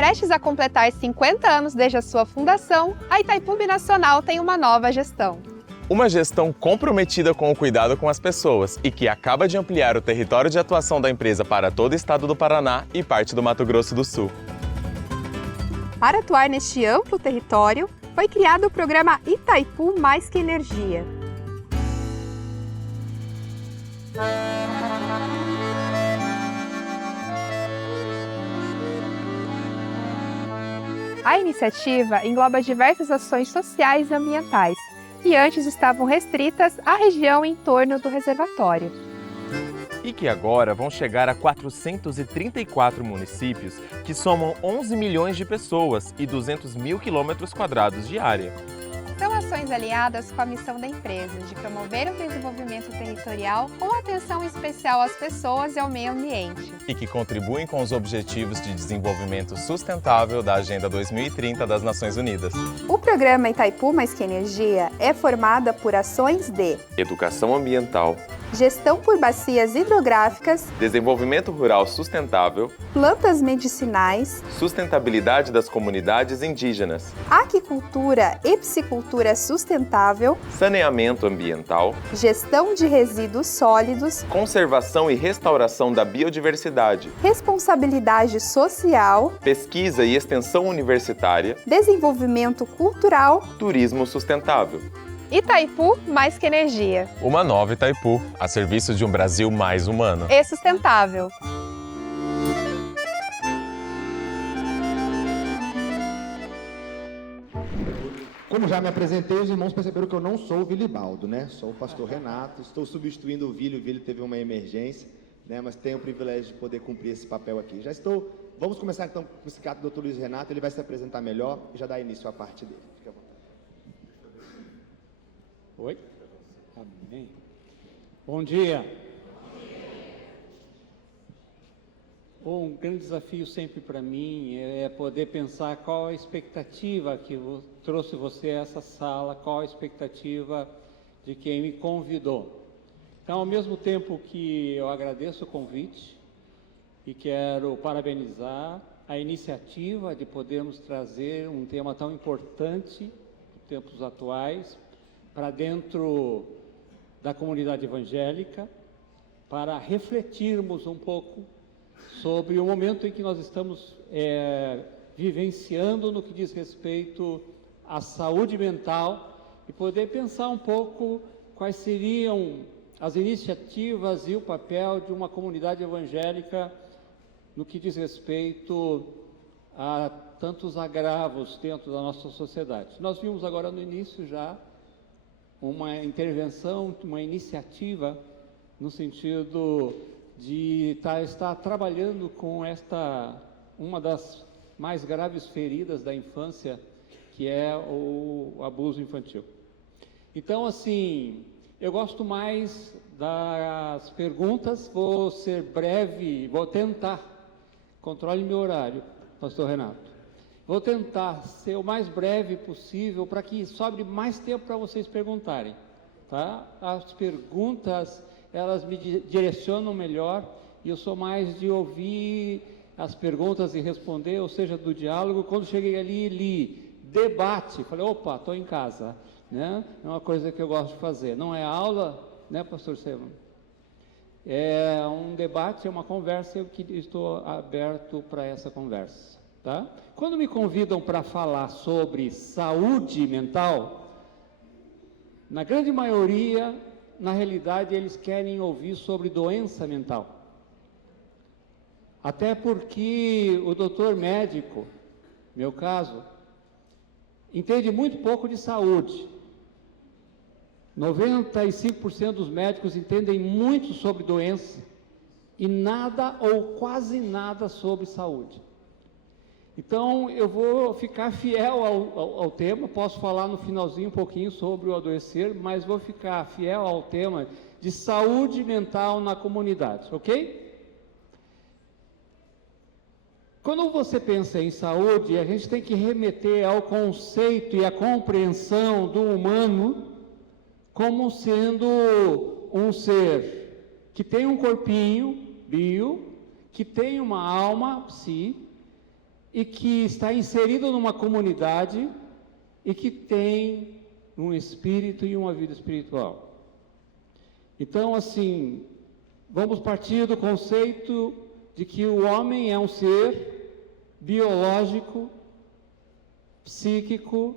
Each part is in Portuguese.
Prestes a completar 50 anos desde a sua fundação, a Itaipu Binacional tem uma nova gestão. Uma gestão comprometida com o cuidado com as pessoas e que acaba de ampliar o território de atuação da empresa para todo o estado do Paraná e parte do Mato Grosso do Sul. Para atuar neste amplo território, foi criado o programa Itaipu Mais que Energia. A iniciativa engloba diversas ações sociais e ambientais, que antes estavam restritas à região em torno do reservatório. E que agora vão chegar a 434 municípios, que somam 11 milhões de pessoas e 200 mil quilômetros quadrados de área. São ações alinhadas com a missão da empresa de promover o desenvolvimento territorial com atenção especial às pessoas e ao meio ambiente. E que contribuem com os Objetivos de Desenvolvimento Sustentável da Agenda 2030 das Nações Unidas. O programa Itaipu Mais que Energia é formado por ações de Educação ambiental, gestão por bacias hidrográficas, desenvolvimento rural sustentável, plantas medicinais, sustentabilidade das comunidades indígenas, aquicultura e piscicultura sustentável, saneamento ambiental, gestão de resíduos sólidos, conservação e restauração da biodiversidade, responsabilidade social, pesquisa e extensão universitária, desenvolvimento cultural, turismo sustentável. Itaipu Mais que Energia. Uma nova Itaipu, a serviço de um Brasil mais humano E sustentável. Como já me apresentei, os irmãos perceberam que eu não sou o Vilibaldo, né? Sou o pastor Renato, estou substituindo o Vili teve uma emergência, né? Mas tenho o privilégio de poder cumprir esse papel aqui. Vamos começar então com esse caso do Dr. Luiz Renato, ele vai se apresentar melhor e já dar início à parte dele. Fique à vontade. Oi? Amém. Bom dia. Um grande desafio sempre para mim é poder pensar qual a expectativa que trouxe você a essa sala, qual a expectativa de quem me convidou. Então, ao mesmo tempo que eu agradeço o convite e quero parabenizar a iniciativa de podermos trazer um tema tão importante nos tempos atuais para dentro da comunidade evangélica, para refletirmos um pouco sobre o momento em que nós estamos vivenciando no que diz respeito à saúde mental e poder pensar um pouco quais seriam as iniciativas e o papel de uma comunidade evangélica no que diz respeito a tantos agravos dentro da nossa sociedade. Nós vimos agora no início já uma intervenção, uma iniciativa no sentido de estar trabalhando com uma das mais graves feridas da infância, que é o abuso infantil. Então, assim, eu gosto mais das perguntas, vou ser breve, vou tentar, controle meu horário, pastor Renato. Vou tentar ser o mais breve possível para que sobre mais tempo para vocês perguntarem, tá? As perguntas, elas me direcionam melhor e eu sou mais de ouvir as perguntas e responder, ou seja, do diálogo. Quando cheguei ali, li debate, falei, opa, estou em casa, né? É uma coisa que eu gosto de fazer. Não é aula, né, pastor Sevan? É um debate, é uma conversa, eu que estou aberto para essa conversa. Tá? Quando me convidam para falar sobre saúde mental, na grande maioria, na realidade, eles querem ouvir sobre doença mental. Até porque o doutor médico, meu caso, entende muito pouco de saúde. 95% dos médicos entendem muito sobre doença e nada ou quase nada sobre saúde. Então, eu vou ficar fiel ao tema, posso falar no finalzinho um pouquinho sobre o adoecer, mas vou ficar fiel ao tema de saúde mental na comunidade, ok? Quando você pensa em saúde, a gente tem que remeter ao conceito e à compreensão do humano como sendo um ser que tem um corpinho, bio, que tem uma alma, psi, e que está inserido numa comunidade e que tem um espírito e uma vida espiritual. Então, assim, vamos partir do conceito de que o homem é um ser biológico, psíquico,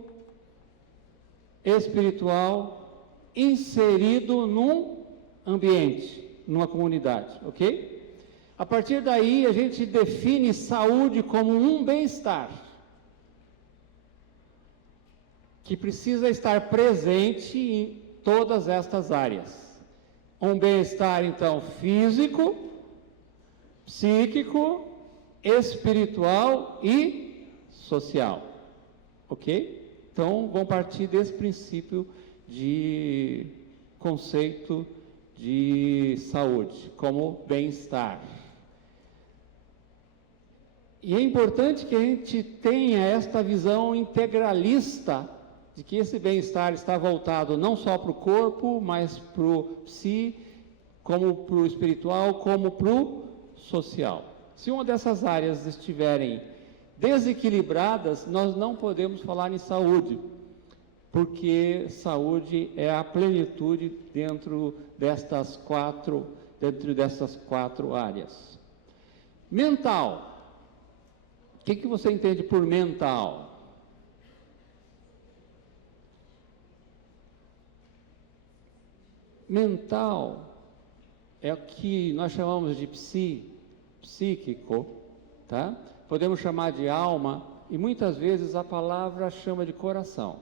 espiritual, inserido num ambiente, numa comunidade, ok? A partir daí, a gente define saúde como um bem-estar, que precisa estar presente em todas estas áreas. Um bem-estar, então, físico, psíquico, espiritual e social, ok? Então, vamos partir desse princípio de conceito de saúde, como bem-estar. E é importante que a gente tenha esta visão integralista de que esse bem-estar está voltado não só para o corpo, mas para o psi, como para o espiritual, como para o social. Se uma dessas áreas estiverem desequilibradas, nós não podemos falar em saúde, porque saúde é a plenitude dentro dessas quatro áreas. Mental. O que você entende por mental? Mental é o que nós chamamos de psíquico, tá? Podemos chamar de alma, e muitas vezes a palavra chama de coração.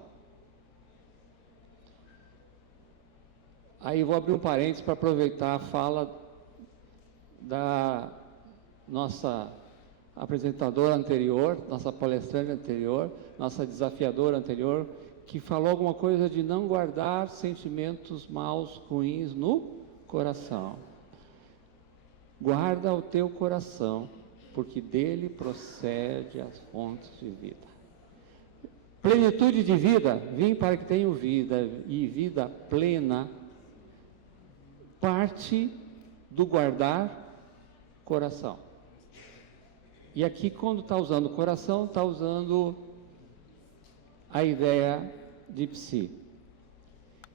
Aí vou abrir um parênteses para aproveitar a fala da nossa apresentadora anterior, nossa palestrante anterior, nossa desafiadora anterior, que falou alguma coisa de não guardar sentimentos maus, ruins no coração. Guarda o teu coração, porque dele procede as fontes de vida. Plenitude de vida, vim para que tenham vida, e vida plena, parte do guardar coração. E aqui, quando está usando coração, está usando a ideia de psi.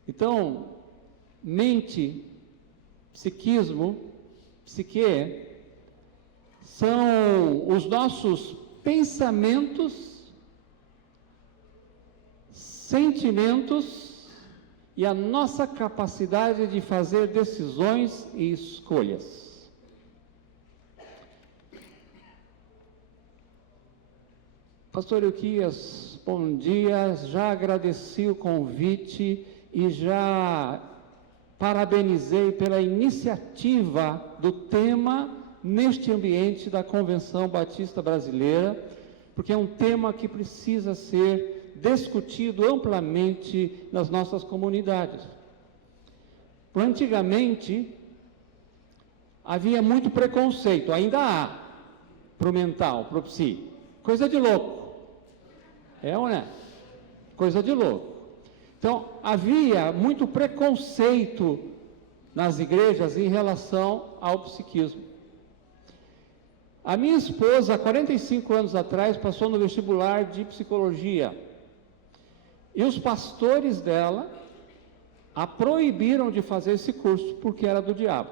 Então, mente, psiquismo, psique, são os nossos pensamentos, sentimentos e a nossa capacidade de fazer decisões e escolhas. Pastor Euquias, bom dia, já agradeci o convite e já parabenizei pela iniciativa do tema neste ambiente da Convenção Batista Brasileira, porque é um tema que precisa ser discutido amplamente nas nossas comunidades. Antigamente, havia muito preconceito, ainda há, para o mental, para o psi. Coisa de louco. É ou não é? Coisa de louco. Então, havia muito preconceito nas igrejas em relação ao psiquismo. A minha esposa, há 45 anos atrás, passou no vestibular de psicologia. E os pastores dela a proibiram de fazer esse curso, porque era do diabo.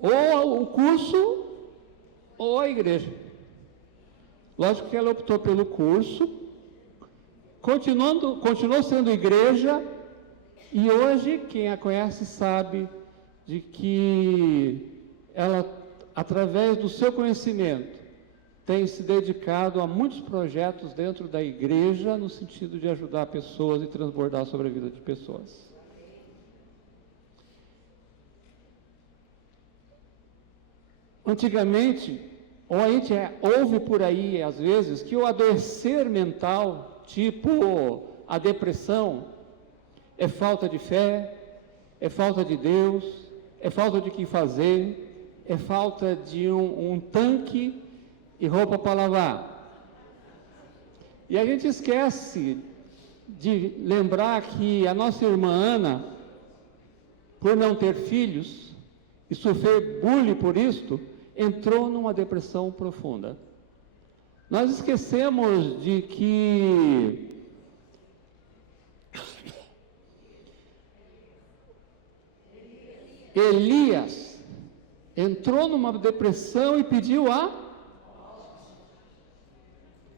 Ou o curso, ou a igreja. Lógico que ela optou pelo curso, continuou sendo igreja, e hoje, quem a conhece sabe de que ela, através do seu conhecimento, tem se dedicado a muitos projetos dentro da igreja, no sentido de ajudar pessoas e transbordar sobre a vida de pessoas. Antigamente, ou a gente ouve por aí, às vezes, que o adoecer mental, tipo a depressão, é falta de fé, é falta de Deus, é falta de o que fazer, é falta de um tanque e roupa para lavar. E a gente esquece de lembrar que a nossa irmã Ana, por não ter filhos e sofrer bullying por isto, entrou numa depressão profunda. Nós esquecemos de que Elias entrou numa depressão e pediu a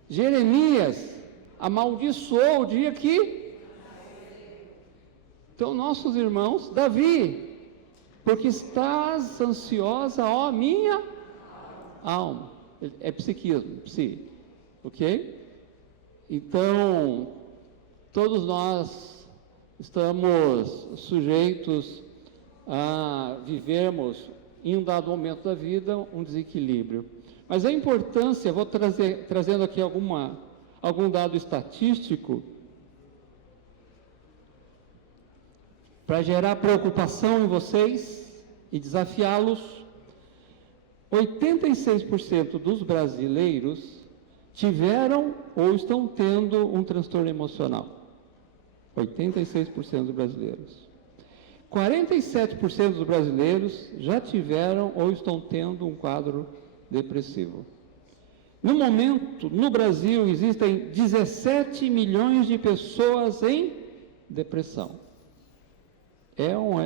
Jeremias, amaldiçoou o dia que... Então, nossos irmãos, Davi, porque estás ansiosa, ó minha alma. É psiquismo, ok? Então, todos nós estamos sujeitos a vivermos, em um dado momento da vida, um desequilíbrio. Mas a importância, vou trazendo aqui algum dado estatístico, para gerar preocupação em vocês e desafiá-los. 86% dos brasileiros tiveram ou estão tendo um transtorno emocional. 86% dos brasileiros. 47% dos brasileiros já tiveram ou estão tendo um quadro depressivo. No momento, no Brasil, existem 17 milhões de pessoas em depressão.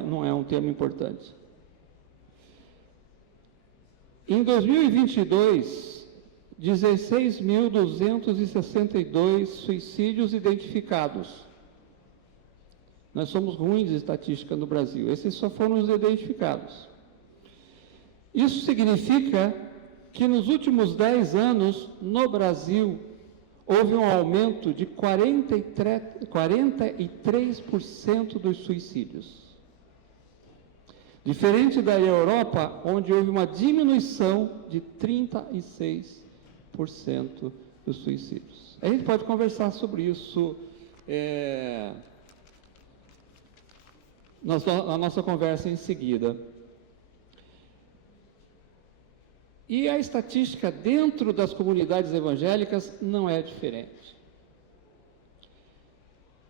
Não é um termo importante? Em 2022, 16.262 suicídios identificados. Nós somos ruins de estatística no Brasil, esses só foram os identificados. Isso significa que nos últimos 10 anos, no Brasil, houve um aumento de 43% dos suicídios. Diferente da Europa, onde houve uma diminuição de 36% dos suicídios. A gente pode conversar sobre isso na nossa conversa em seguida. E a estatística dentro das comunidades evangélicas não é diferente.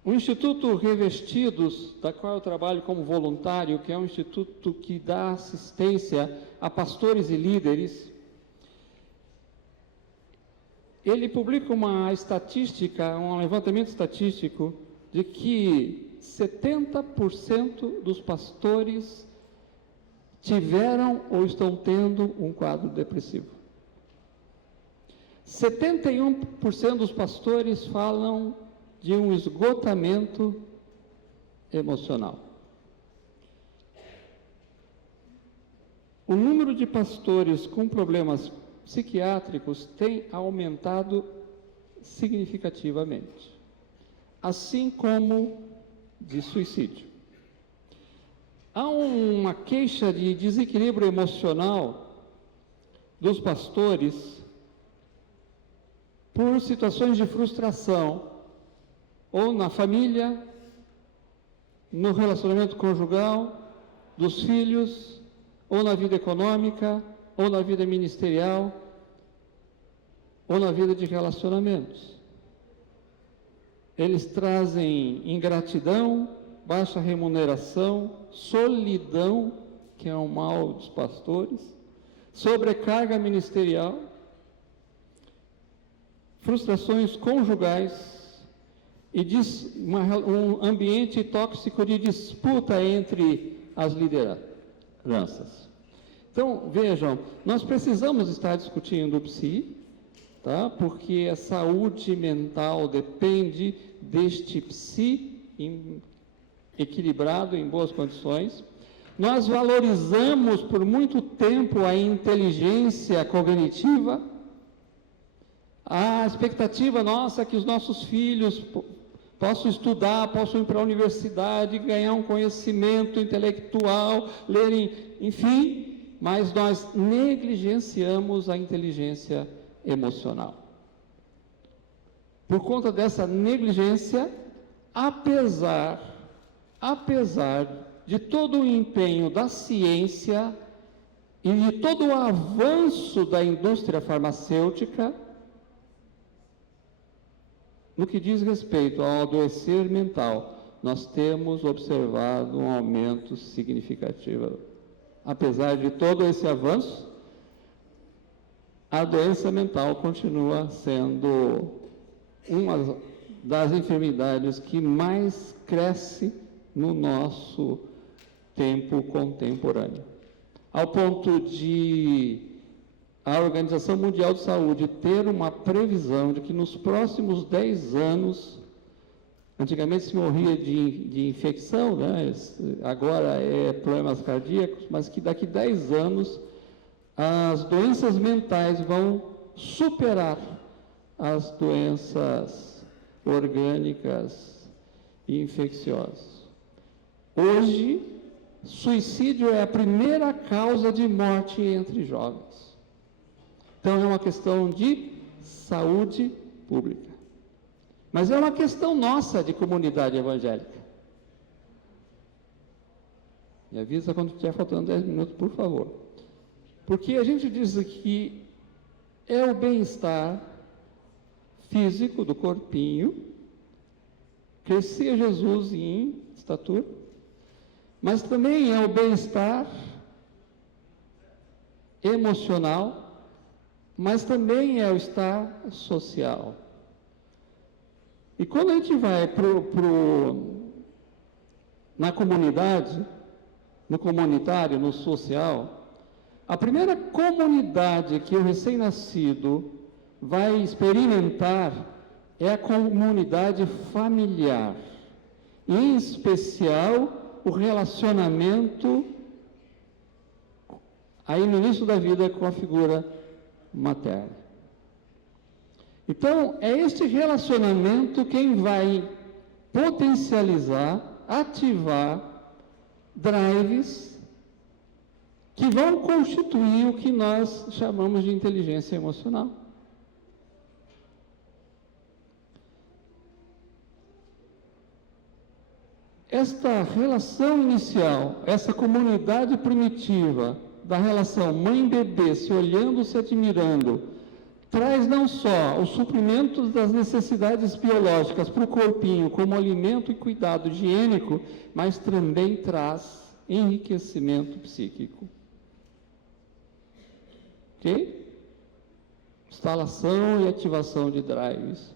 O Instituto Revestidos, da qual eu trabalho como voluntário, que é um instituto que dá assistência a pastores e líderes, ele publica uma estatística, um levantamento estatístico, de que 70% dos pastores tiveram ou estão tendo um quadro depressivo. 71% dos pastores falam de um esgotamento emocional. O número de pastores com problemas psiquiátricos tem aumentado significativamente, assim como de suicídio. Há uma queixa de desequilíbrio emocional dos pastores por situações de frustração, ou na família, no relacionamento conjugal, dos filhos, ou na vida econômica, ou na vida ministerial, ou na vida de relacionamentos. Eles trazem ingratidão, baixa remuneração, solidão, que é um mal dos pastores, sobrecarga ministerial, frustrações conjugais, e um ambiente tóxico de disputa entre as lideranças. Então, vejam, nós precisamos estar discutindo o psi, tá? Porque a saúde mental depende deste psi equilibrado, em boas condições. Nós valorizamos por muito tempo a inteligência cognitiva. A expectativa nossa é que os nossos filhos possam estudar, possam ir para a universidade, ganhar um conhecimento intelectual, lerem, enfim, mas nós negligenciamos a inteligência emocional. Por conta dessa negligência, apesar de todo o empenho da ciência e de todo o avanço da indústria farmacêutica, no que diz respeito ao adoecer mental, nós temos observado um aumento significativo. Apesar de todo esse avanço, a doença mental continua sendo uma das enfermidades que mais cresce no nosso tempo contemporâneo, ao ponto de a Organização Mundial de Saúde ter uma previsão de que nos próximos 10 anos, antigamente se morria de infecção, né? Agora é problemas cardíacos, mas que daqui a 10 anos as doenças mentais vão superar as doenças orgânicas e infecciosas. Hoje, suicídio é a primeira causa de morte entre jovens. Então, é uma questão de saúde pública. Mas é uma questão nossa de comunidade evangélica. Me avisa quando estiver faltando 10 minutos, por favor. Porque a gente diz que é o bem-estar físico do corpinho, crescer Jesus em estatura, mas também é o bem-estar emocional, mas também é o estar social. E quando a gente vai na comunidade, no comunitário, no social, a primeira comunidade que o recém-nascido vai experimentar é a comunidade familiar, em especial o relacionamento aí no início da vida com a figura materna. Então, é este relacionamento quem vai potencializar, ativar drives que vão constituir o que nós chamamos de inteligência emocional. Esta relação inicial, essa comunidade primitiva da relação mãe-bebê se olhando, se admirando, traz não só os suprimentos das necessidades biológicas para o corpinho, como alimento e cuidado higiênico, mas também traz enriquecimento psíquico. Ok? Instalação e ativação de drives.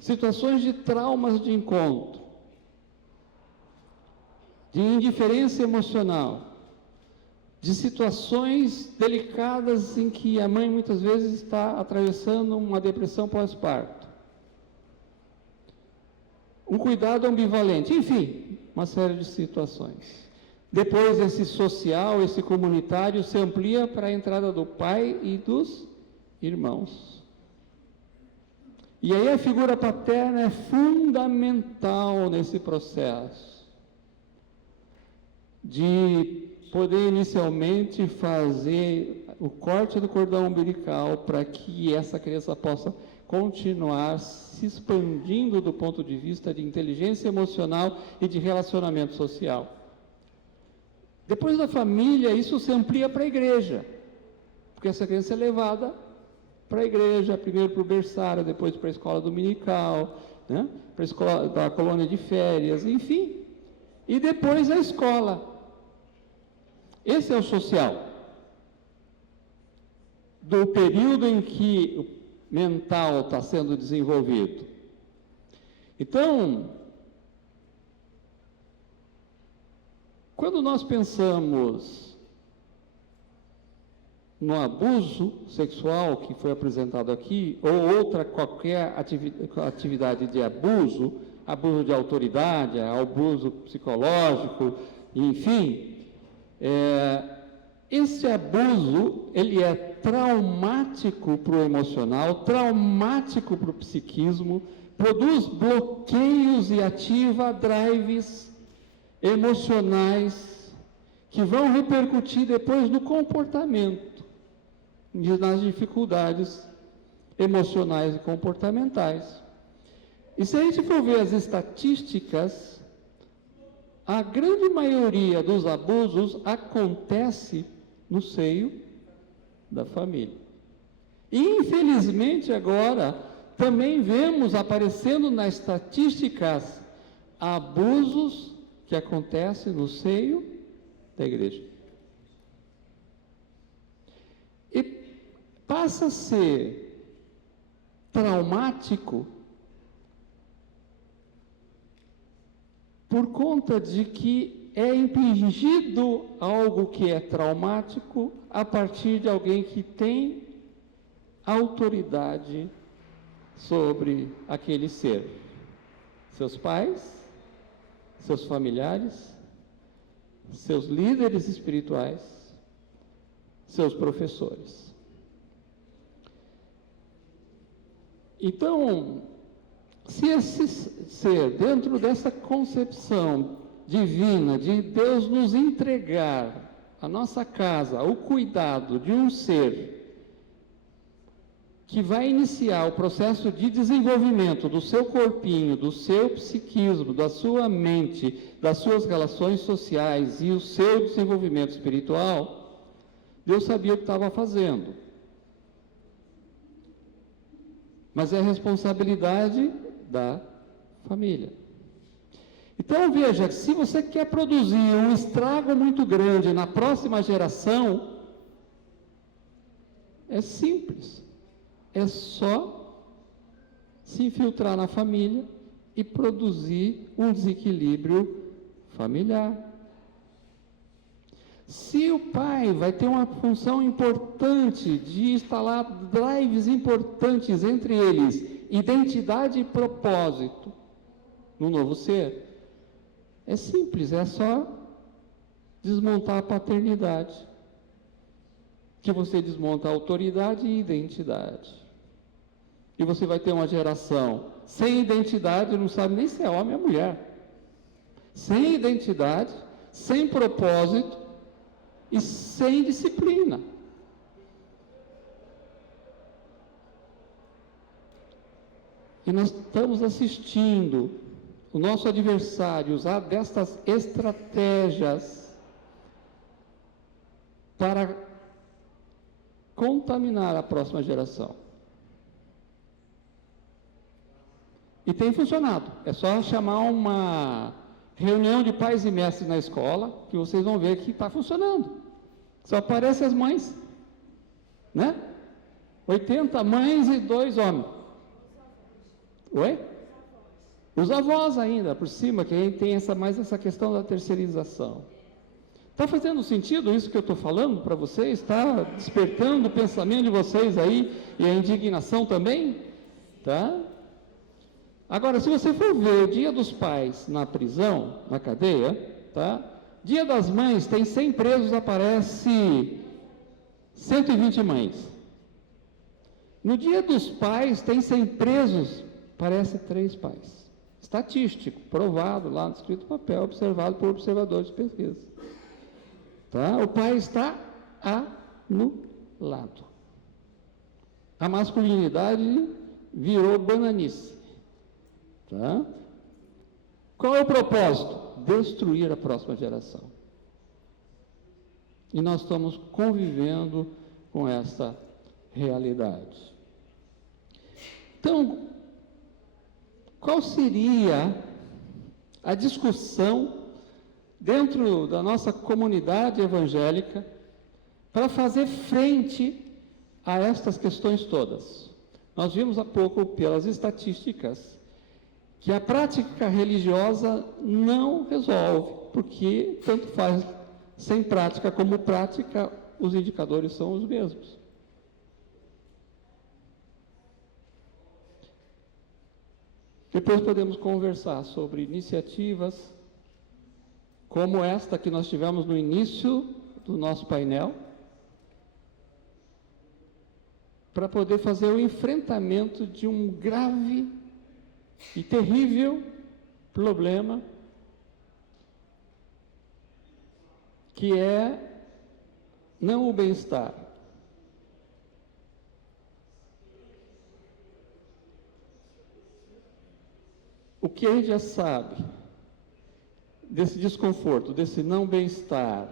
Situações de traumas de encontro, de indiferença emocional, de situações delicadas em que a mãe muitas vezes está atravessando uma depressão pós-parto, um cuidado ambivalente, enfim, uma série de situações. Depois esse social, esse comunitário se amplia para a entrada do pai e dos irmãos. E aí a figura paterna é fundamental nesse processo de poder inicialmente fazer o corte do cordão umbilical para que essa criança possa continuar se expandindo do ponto de vista de inteligência emocional e de relacionamento social. Depois da família, isso se amplia para a igreja, porque essa criança é levada para a igreja, primeiro para o berçário, depois para a escola dominical, né? Para a escola da colônia de férias, enfim, e depois a escola. Esse é o social. Do período em que o mental está sendo desenvolvido. Então, quando nós pensamos no abuso sexual que foi apresentado aqui, ou outra qualquer atividade de abuso, abuso de autoridade, abuso psicológico, enfim, esse abuso, ele é traumático para o emocional, traumático para o psiquismo, produz bloqueios e ativa drives emocionais que vão repercutir depois no comportamento, nas dificuldades emocionais e comportamentais. E se a gente for ver as estatísticas, a grande maioria dos abusos acontece no seio da família. E, infelizmente, agora, também vemos aparecendo nas estatísticas abusos que acontecem no seio da igreja. passa a ser traumático por conta de que é impingido algo que é traumático a partir de alguém que tem autoridade sobre aquele ser. Seus pais, seus familiares, seus líderes espirituais, seus professores. Então, se esse ser, dentro dessa concepção divina de Deus nos entregar a nossa casa, o cuidado de um ser que vai iniciar o processo de desenvolvimento do seu corpinho, do seu psiquismo, da sua mente, das suas relações sociais e o seu desenvolvimento espiritual, Deus sabia o que estava fazendo. Mas é responsabilidade da família. Então veja, se você quer produzir um estrago muito grande na próxima geração, é simples. É só se infiltrar na família e produzir um desequilíbrio familiar. Se o pai vai ter uma função importante de instalar drives importantes, entre eles identidade e propósito no novo ser, é simples, é só desmontar a paternidade, que você desmonta a autoridade e identidade. E você vai ter uma geração sem identidade, não sabe nem se é homem ou mulher. Sem identidade, sem propósito e sem disciplina. E nós estamos assistindo o nosso adversário usar destas estratégias para contaminar a próxima geração. E tem funcionado. É só chamar uma reunião de pais e mestres na escola, que vocês vão ver que está funcionando. Só aparecem as mães, né? 80 mães e 2 homens. Oi? Os avós ainda, por cima, que tem mais essa questão da terceirização. Está fazendo sentido isso que eu estou falando para vocês? Está despertando o pensamento de vocês aí e a indignação também? Tá? Agora, se você for ver o Dia dos Pais na prisão, na cadeia, tá? Dia das Mães, tem 100 presos, aparece 120 mães. No Dia dos Pais, tem 100 presos, aparece 3 pais. Estatístico, provado lá no escrito papel, observado por observadores de pesquisa. Tá? O pai está anulado. A masculinidade virou bananice. Tá? Qual é o propósito? Destruir a próxima geração. E nós estamos convivendo com essa realidade. Então, qual seria a discussão dentro da nossa comunidade evangélica para fazer frente a estas questões todas? Nós vimos há pouco, pelas estatísticas, que a prática religiosa não resolve, porque tanto faz sem prática como prática, os indicadores são os mesmos. Depois podemos conversar sobre iniciativas como esta que nós tivemos no início do nosso painel, para poder fazer o enfrentamento de um grave e terrível problema que é não o bem-estar. O que a gente já sabe desse desconforto, desse não bem-estar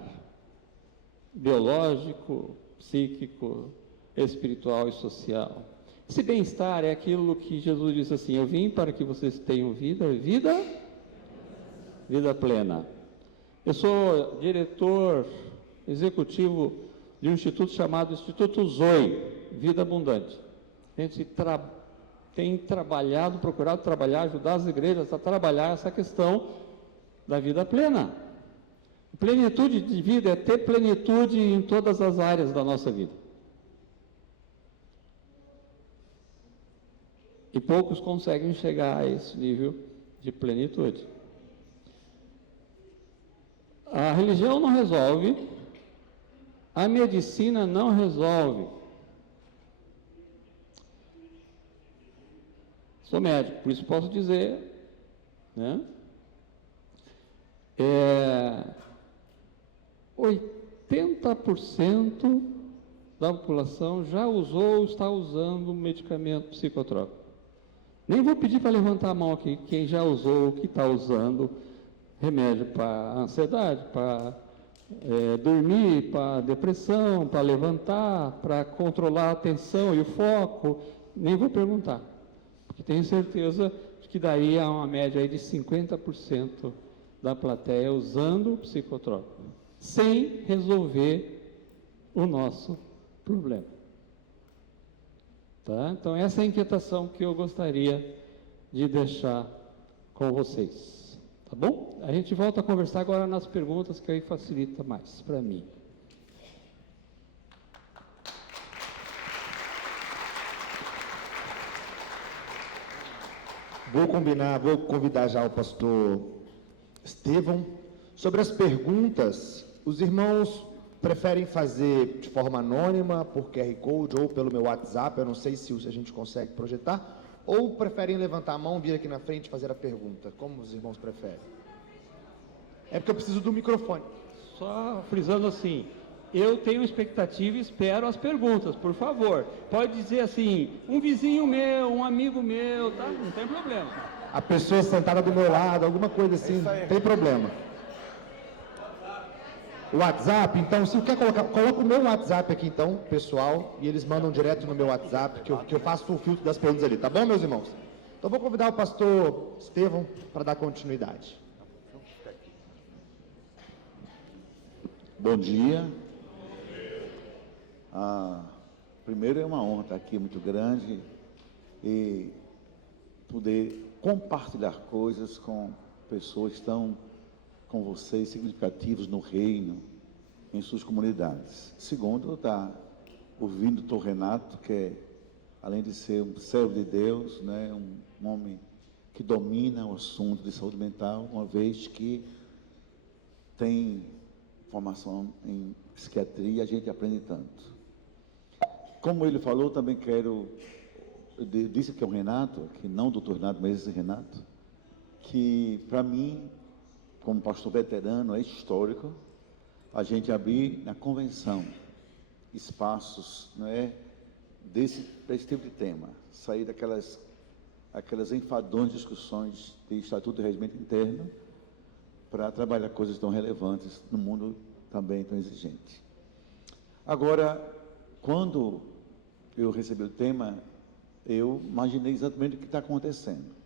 biológico, psíquico, espiritual e social. Esse bem-estar é aquilo que Jesus disse assim: eu vim para que vocês tenham vida plena. Eu sou diretor executivo de um instituto chamado Instituto Zoe, Vida Abundante. A gente tem trabalhado, procurado trabalhar, ajudar as igrejas a trabalhar essa questão da vida plena. Plenitude de vida é ter plenitude em todas as áreas da nossa vida. E poucos conseguem chegar a esse nível de plenitude. A religião não resolve, a medicina não resolve. Sou médico, por isso posso dizer, né? 80% da população já usou ou está usando medicamento psicotrópico. Nem vou pedir para levantar a mão aqui quem já usou ou que está usando remédio para ansiedade, para dormir, para depressão, para levantar, para controlar a atenção e o foco. Nem vou perguntar, porque tenho certeza que daria uma média aí de 50% da plateia usando o psicotrópico, sem resolver o nosso problema. Tá? Então, essa é a inquietação que eu gostaria de deixar com vocês. Tá bom? A gente volta a conversar agora nas perguntas, que aí facilita mais para mim. Vou convidar já o pastor Estevão. Sobre as perguntas, os irmãos preferem fazer de forma anônima, por QR Code ou pelo meu WhatsApp, eu não sei se a gente consegue projetar, ou preferem levantar a mão, vir aqui na frente e fazer a pergunta? Como os irmãos preferem? É porque eu preciso do microfone. Só frisando assim, eu tenho expectativa e espero as perguntas, por favor. Pode dizer assim, um vizinho meu, um amigo meu, tá? Não tem problema. A pessoa sentada do meu lado, alguma coisa assim, não tem problema. O WhatsApp, então, se quer colocar, coloca o meu WhatsApp aqui então, pessoal, e eles mandam direto no meu WhatsApp, que eu faço o filtro das perguntas ali, tá bom, meus irmãos? Então, vou convidar o pastor Estevão para dar continuidade. Bom dia. Primeiro é uma honra estar aqui, muito grande, e poder compartilhar coisas com pessoas que estão com vocês, significativos no reino, em suas comunidades. Segundo, está ouvindo o Dr. Renato, que é, além de ser um servo de Deus, né, um homem que domina o assunto de saúde mental, uma vez que tem formação em psiquiatria, a gente aprende tanto. Como ele falou, também quero, eu disse que é o Renato, que não o doutor Renato, mas esse Renato, que para mim, como pastor veterano, é histórico, a gente abrir na convenção espaços, não é, desse tipo de tema, sair aquelas enfadonhas discussões de estatuto e regimento interno, para trabalhar coisas tão relevantes no mundo também tão exigente. Agora, quando eu recebi o tema, eu imaginei exatamente o que está acontecendo.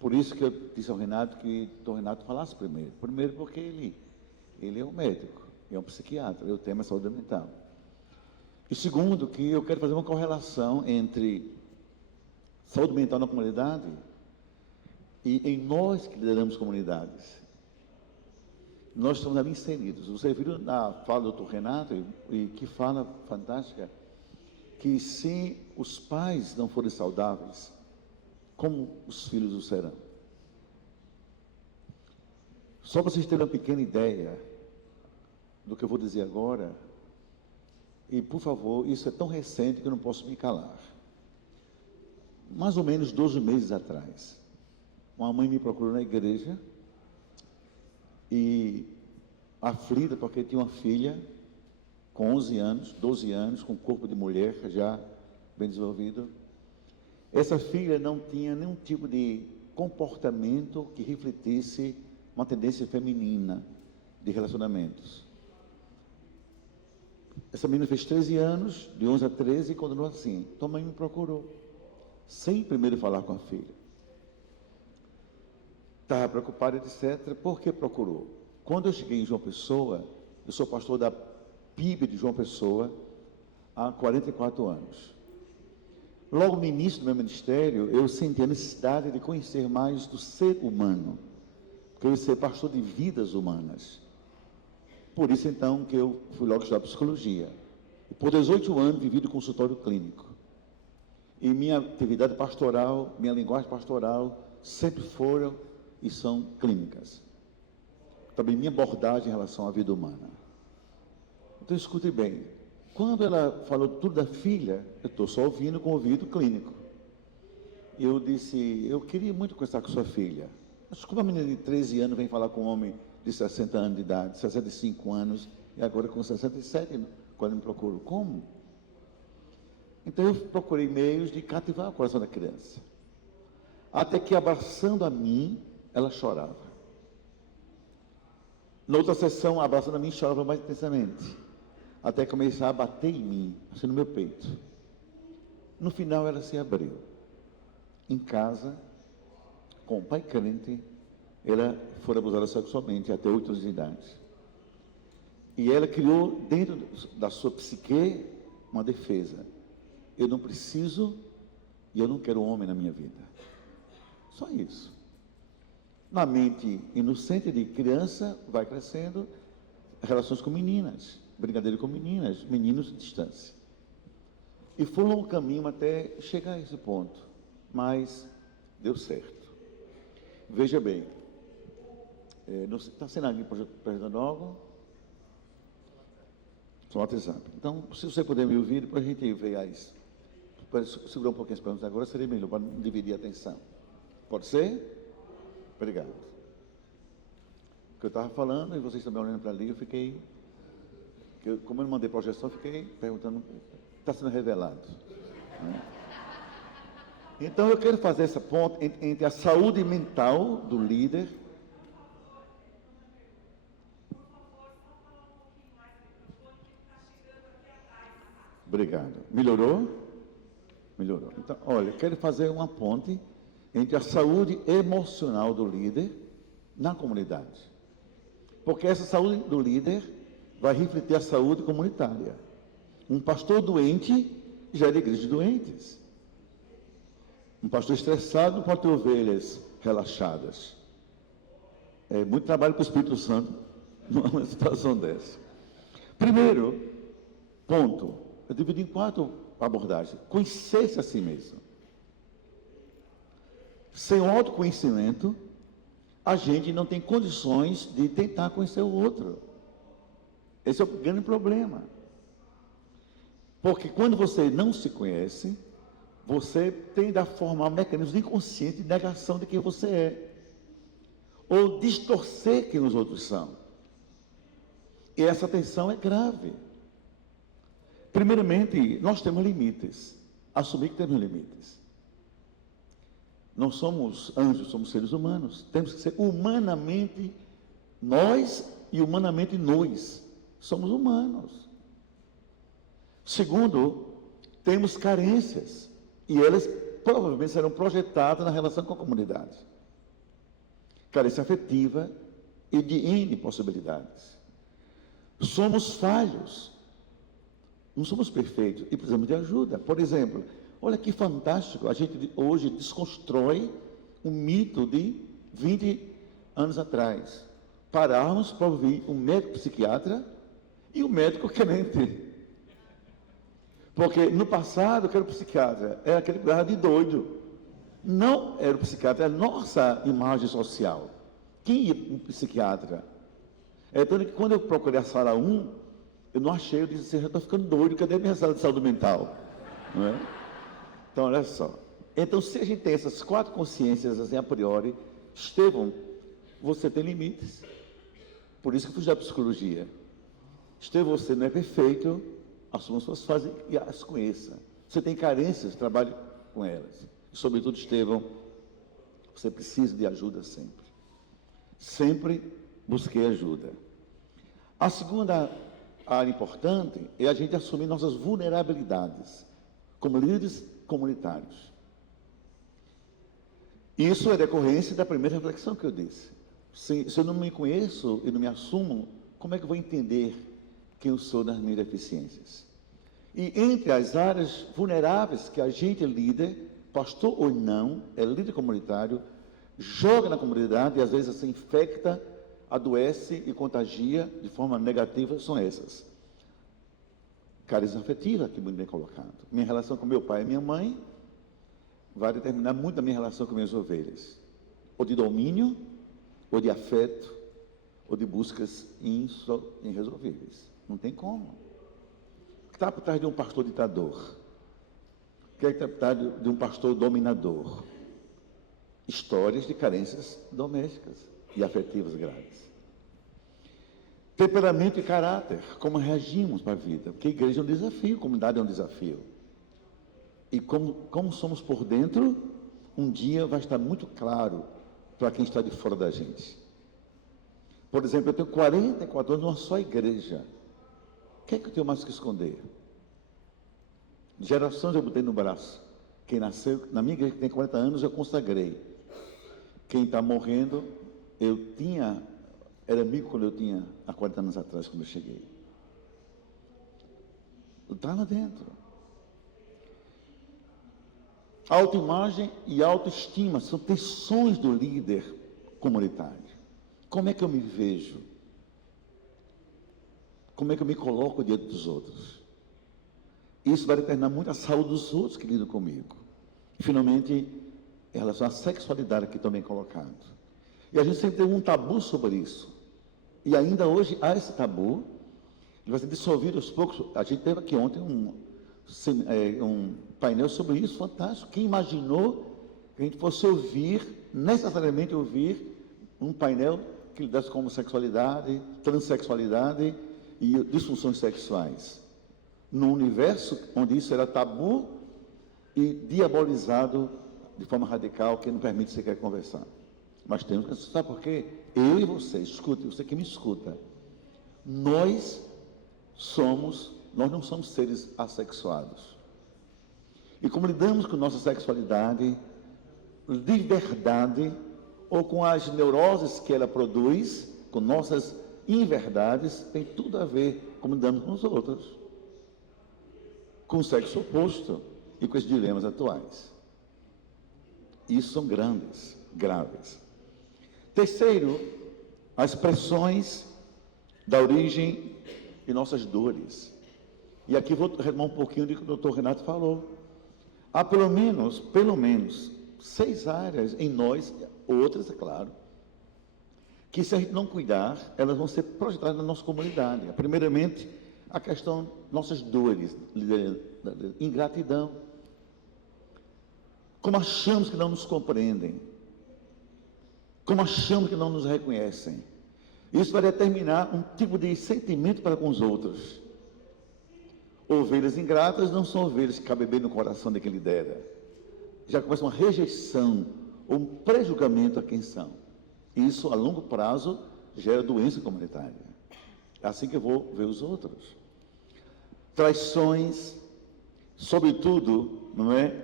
Por isso que eu disse ao Renato que o Renato falasse primeiro. Primeiro porque ele é um médico, é um psiquiatra, e o tema é saúde mental. E segundo, que eu quero fazer uma correlação entre saúde mental na comunidade e em nós que lideramos comunidades. Nós estamos ali inseridos. Você viu na fala do Dr. Renato, e que fala fantástica, que se os pais não forem saudáveis, como os filhos o serão? Só para vocês terem uma pequena ideia do que eu vou dizer agora, e por favor, isso é tão recente que eu não posso me calar. Mais ou menos 12 meses atrás, uma mãe me procurou na igreja, e aflita porque tinha uma filha com 11 anos, 12 anos, com corpo de mulher já bem desenvolvido. Essa filha não tinha nenhum tipo de comportamento que refletisse uma tendência feminina de relacionamentos. Essa menina fez 13 anos, de 11 a 13, e continuou assim. Então a mãe me procurou, sem primeiro falar com a filha. Estava preocupada, etc. Por que procurou? Quando eu cheguei em João Pessoa, eu sou pastor da PIB de João Pessoa há 44 anos. Logo no início do meu ministério, eu senti a necessidade de conhecer mais do ser humano, porque eu ia ser pastor de vidas humanas. Por isso, então, que eu fui logo estudar psicologia. E por 18 anos, vivi no consultório clínico. E minha atividade pastoral, minha linguagem pastoral, sempre foram e são clínicas. Também minha abordagem em relação à vida humana. Então, escute bem. Quando ela falou tudo da filha, eu estou só ouvindo com ouvido clínico. Eu disse, eu queria muito conversar com sua filha. Mas como a menina de 13 anos vem falar com um homem de 60 anos de idade, 65 anos, e agora com 67, quando me procuro, como? Então eu procurei meios de cativar o coração da criança. Até que, abraçando a mim, ela chorava. Na outra sessão, abraçando a mim, chorava mais intensamente. Até começar a bater em mim, assim no meu peito. No final, ela se abriu. Em casa, com o pai crente, ela foi abusada sexualmente até 8 anos de idade. E ela criou dentro da sua psique uma defesa. Eu não preciso e eu não quero um homem na minha vida. Só isso. Na mente inocente de criança, vai crescendo, relações com meninas, brincadeira com meninas, meninos de distância. E foi um longo caminho até chegar a esse ponto, mas deu certo. Veja bem, está sendo alguém perguntando algo? Só o WhatsApp. Então, se você puder me ouvir, depois a gente vê as... Pode segurar um pouquinho as perguntas agora, seria melhor, para não dividir a atenção. Pode ser? Obrigado. O que eu estava falando, e vocês também olhando para ali, eu fiquei... como eu não mandei projeção, eu fiquei perguntando, está sendo revelado. Né? Então, eu quero fazer essa ponte entre a saúde mental do líder. Obrigado. Melhorou? Melhorou. Então, olha, eu quero fazer uma ponte entre a saúde emocional do líder na comunidade. Porque essa saúde do líder vai refletir a saúde comunitária. Um pastor doente gera igrejas doentes. Um pastor estressado não pode ter ovelhas relaxadas. É muito trabalho para o Espírito Santo numa situação dessa. Primeiro ponto, eu dividi em 4 abordagens. Conhecer-se a si mesmo. Sem o autoconhecimento, a gente não tem condições de tentar conhecer o outro. Esse é o grande problema. Porque quando você não se conhece, você tende a formar mecanismos inconscientes de negação de quem você é. Ou distorcer quem os outros são. E essa tensão é grave. Primeiramente, nós temos limites. Assumir que temos limites. Não somos anjos, somos seres humanos. Temos que ser humanamente nós e humanamente nós. Somos humanos. Segundo, temos carências. E elas provavelmente serão projetadas na relação com a comunidade. Carência afetiva e de N possibilidades. Somos falhos. Não somos perfeitos e precisamos de ajuda. Por exemplo, olha que fantástico, a gente hoje desconstrói um mito de 20 anos atrás. Pararmos para ouvir um médico psiquiatra e um médico crente. Porque no passado, que era o psiquiatra, era aquele que era de doido. Não era o psiquiatra, era a nossa imagem social. Quem ia para um psiquiatra? Então, quando eu procurei a sala 1, eu não achei, eu disse assim, eu estou ficando doido, cadê a minha sala de saúde mental? Não é? Então, olha só. Então, se a gente tem essas 4 consciências, assim, a priori, Estevão, você tem limites. Por isso que eu fui da psicologia. Estevão, você não é perfeito, assuma suas fases e as conheça. Você tem carências, trabalhe com elas. E, sobretudo, Estevão, você precisa de ajuda sempre. Sempre busquei ajuda. A segunda área importante é a gente assumir nossas vulnerabilidades como líderes comunitários. Isso é decorrência da primeira reflexão que eu disse. Se eu não me conheço e não me assumo, como é que eu vou entender quem eu sou nas minhas deficiências. E entre as áreas vulneráveis que a gente, líder, pastor ou não, é líder comunitário, joga na comunidade e às vezes se infecta, adoece e contagia de forma negativa, são essas. Carência afetiva, que muito bem colocado. Minha relação com meu pai e minha mãe vai determinar muito a minha relação com minhas ovelhas. Ou de domínio, ou de afeto, ou de buscas irresolvíveis. Não tem como. O que está por trás de um pastor ditador? O que está por trás de um pastor dominador? Histórias de carências domésticas e afetivas graves. Temperamento e caráter, como reagimos para a vida. Porque a igreja é um desafio, a comunidade é um desafio. E como somos por dentro, um dia vai estar muito claro para quem está de fora da gente. Por exemplo, eu tenho 44 anos numa só igreja. O que é que eu tenho mais que esconder? Gerações eu botei no braço. Quem nasceu, na minha igreja que tem 40 anos, eu consagrei. Quem está morrendo, era amigo quando eu tinha, há 40 anos atrás, quando eu cheguei. Está lá dentro. Autoimagem e autoestima são tensões do líder comunitário. Como é que eu me vejo? Como é que eu me coloco diante dos outros? Isso vai determinar muito a saúde dos outros que lidam comigo. E, finalmente, em relação à sexualidade aqui também colocado. E a gente sempre tem um tabu sobre isso. E ainda hoje há esse tabu. Ele vai ser dissolvido aos poucos. A gente teve aqui ontem um painel sobre isso, fantástico. Quem imaginou que a gente fosse necessariamente ouvir um painel que lidasse com homossexualidade, transexualidade e disfunções sexuais? Num universo onde isso era tabu e diabolizado de forma radical, que não permite sequer conversar. Mas temos que... Sabe por quê? Eu e você, escute, você que me escuta. Nós não somos seres assexuados. E como lidamos com nossa sexualidade, de verdade, ou com as neuroses que ela produz, com nossas inverdades, tem tudo a ver como lidamos com os outros. Com o sexo oposto e com os dilemas atuais. Isso são grandes, graves. Terceiro, as pressões da origem de nossas dores. E aqui vou retomar um pouquinho do que o doutor Renato falou. Há pelo menos 6 áreas em nós, outras, é claro, que se a gente não cuidar, elas vão ser projetadas na nossa comunidade. Primeiramente, a questão de nossas dores, ingratidão. Como achamos que não nos compreendem. Como achamos que não nos reconhecem. Isso vai determinar um tipo de sentimento para com os outros. Ovelhas ingratas não são ovelhas que cabem bem no coração de quem lidera. Já começa uma rejeição ou um prejulgamento a quem são. Isso, a longo prazo, gera doença comunitária. É assim que eu vou ver os outros. Traições, sobretudo, não é?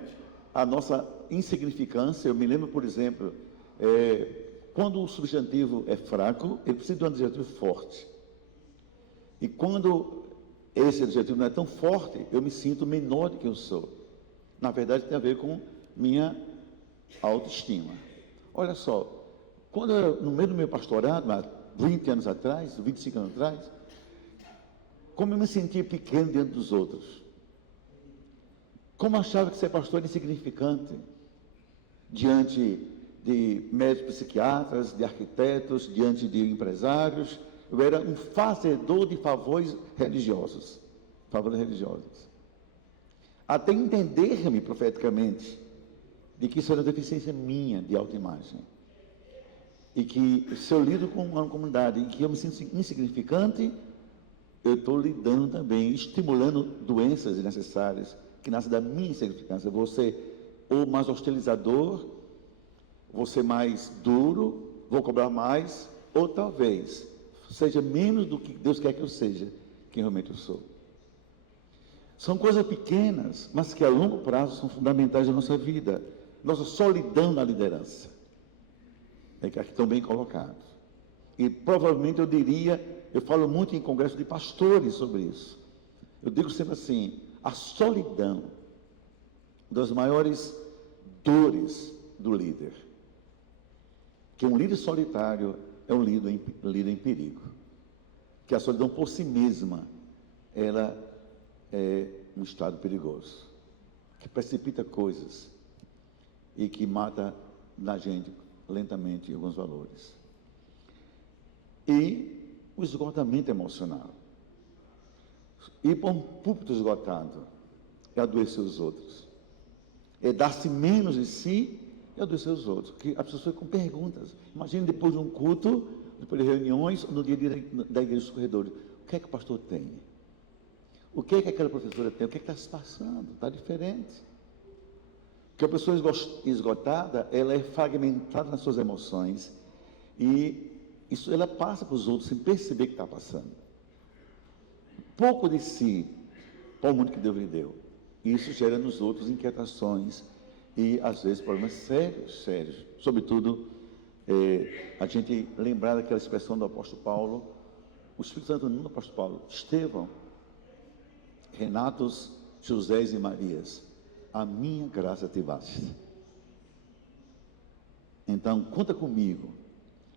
A nossa insignificância. Eu me lembro, por exemplo, quando o substantivo é fraco, ele precisa de um adjetivo forte. E quando esse adjetivo não é tão forte, eu me sinto menor do que eu sou. Na verdade, tem a ver com minha autoestima. Olha só, quando eu, no meio do meu pastorado, há 20 anos atrás, 25 anos atrás, como eu me sentia pequeno diante dos outros. Como eu achava que ser pastor era insignificante diante de médicos psiquiatras, de arquitetos, diante de empresários. Eu era um fazedor de favores religiosos. Até entender-me profeticamente de que isso era uma deficiência minha de autoimagem. E que se eu lido com uma comunidade em que eu me sinto insignificante, eu estou lidando também, estimulando doenças desnecessárias que nascem da minha insignificância. Vou ser ou mais hostilizador, vou ser mais duro, vou cobrar mais, ou talvez seja menos do que Deus quer que eu seja, quem realmente eu sou. São coisas pequenas, mas que a longo prazo são fundamentais na nossa vida. Nossa solidão na liderança. É que aqui estão bem colocados. E provavelmente eu diria eu falo muito em congresso de pastores sobre isso. Eu digo sempre assim, a solidão, uma das maiores dores do líder. Que um líder solitário é um líder em perigo. Que a solidão por si mesma, ela é um estado perigoso. Que precipita coisas e que mata na gente lentamente alguns valores. E o esgotamento emocional. Ir para um púlpito esgotado é adoecer os outros. É dar-se menos de si e adoecer os outros. Porque as pessoas ficam com perguntas. Imagina depois de um culto, depois de reuniões, no dia da igreja dos corredores. O que é que o pastor tem? O que é que aquela professora tem? O que é que está se passando? Está diferente. Porque a pessoa esgotada, ela é fragmentada nas suas emoções. E isso ela passa para os outros sem perceber que está passando. Pouco de si para o mundo que Deus lhe deu. Isso gera nos outros inquietações e, às vezes, problemas sérios. Sobretudo, a gente lembrar daquela expressão do apóstolo Paulo, o Espírito Santo no apóstolo Paulo, Estevão, Renatos, Josés e Marias, a minha graça te basta. Então, conta comigo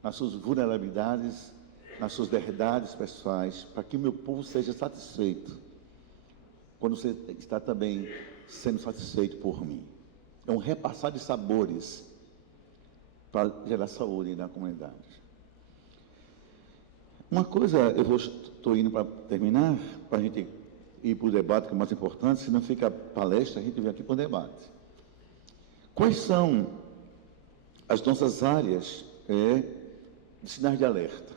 nas suas vulnerabilidades, nas suas verdades pessoais, para que o meu povo seja satisfeito, quando você está também sendo satisfeito por mim. É um repassar de sabores para gerar saúde na comunidade. Uma coisa, estou indo para terminar, para a gente ir para o debate, que é o mais importante, se não fica palestra, a gente vem aqui para o debate. Quais são as nossas áreas de sinais de alerta?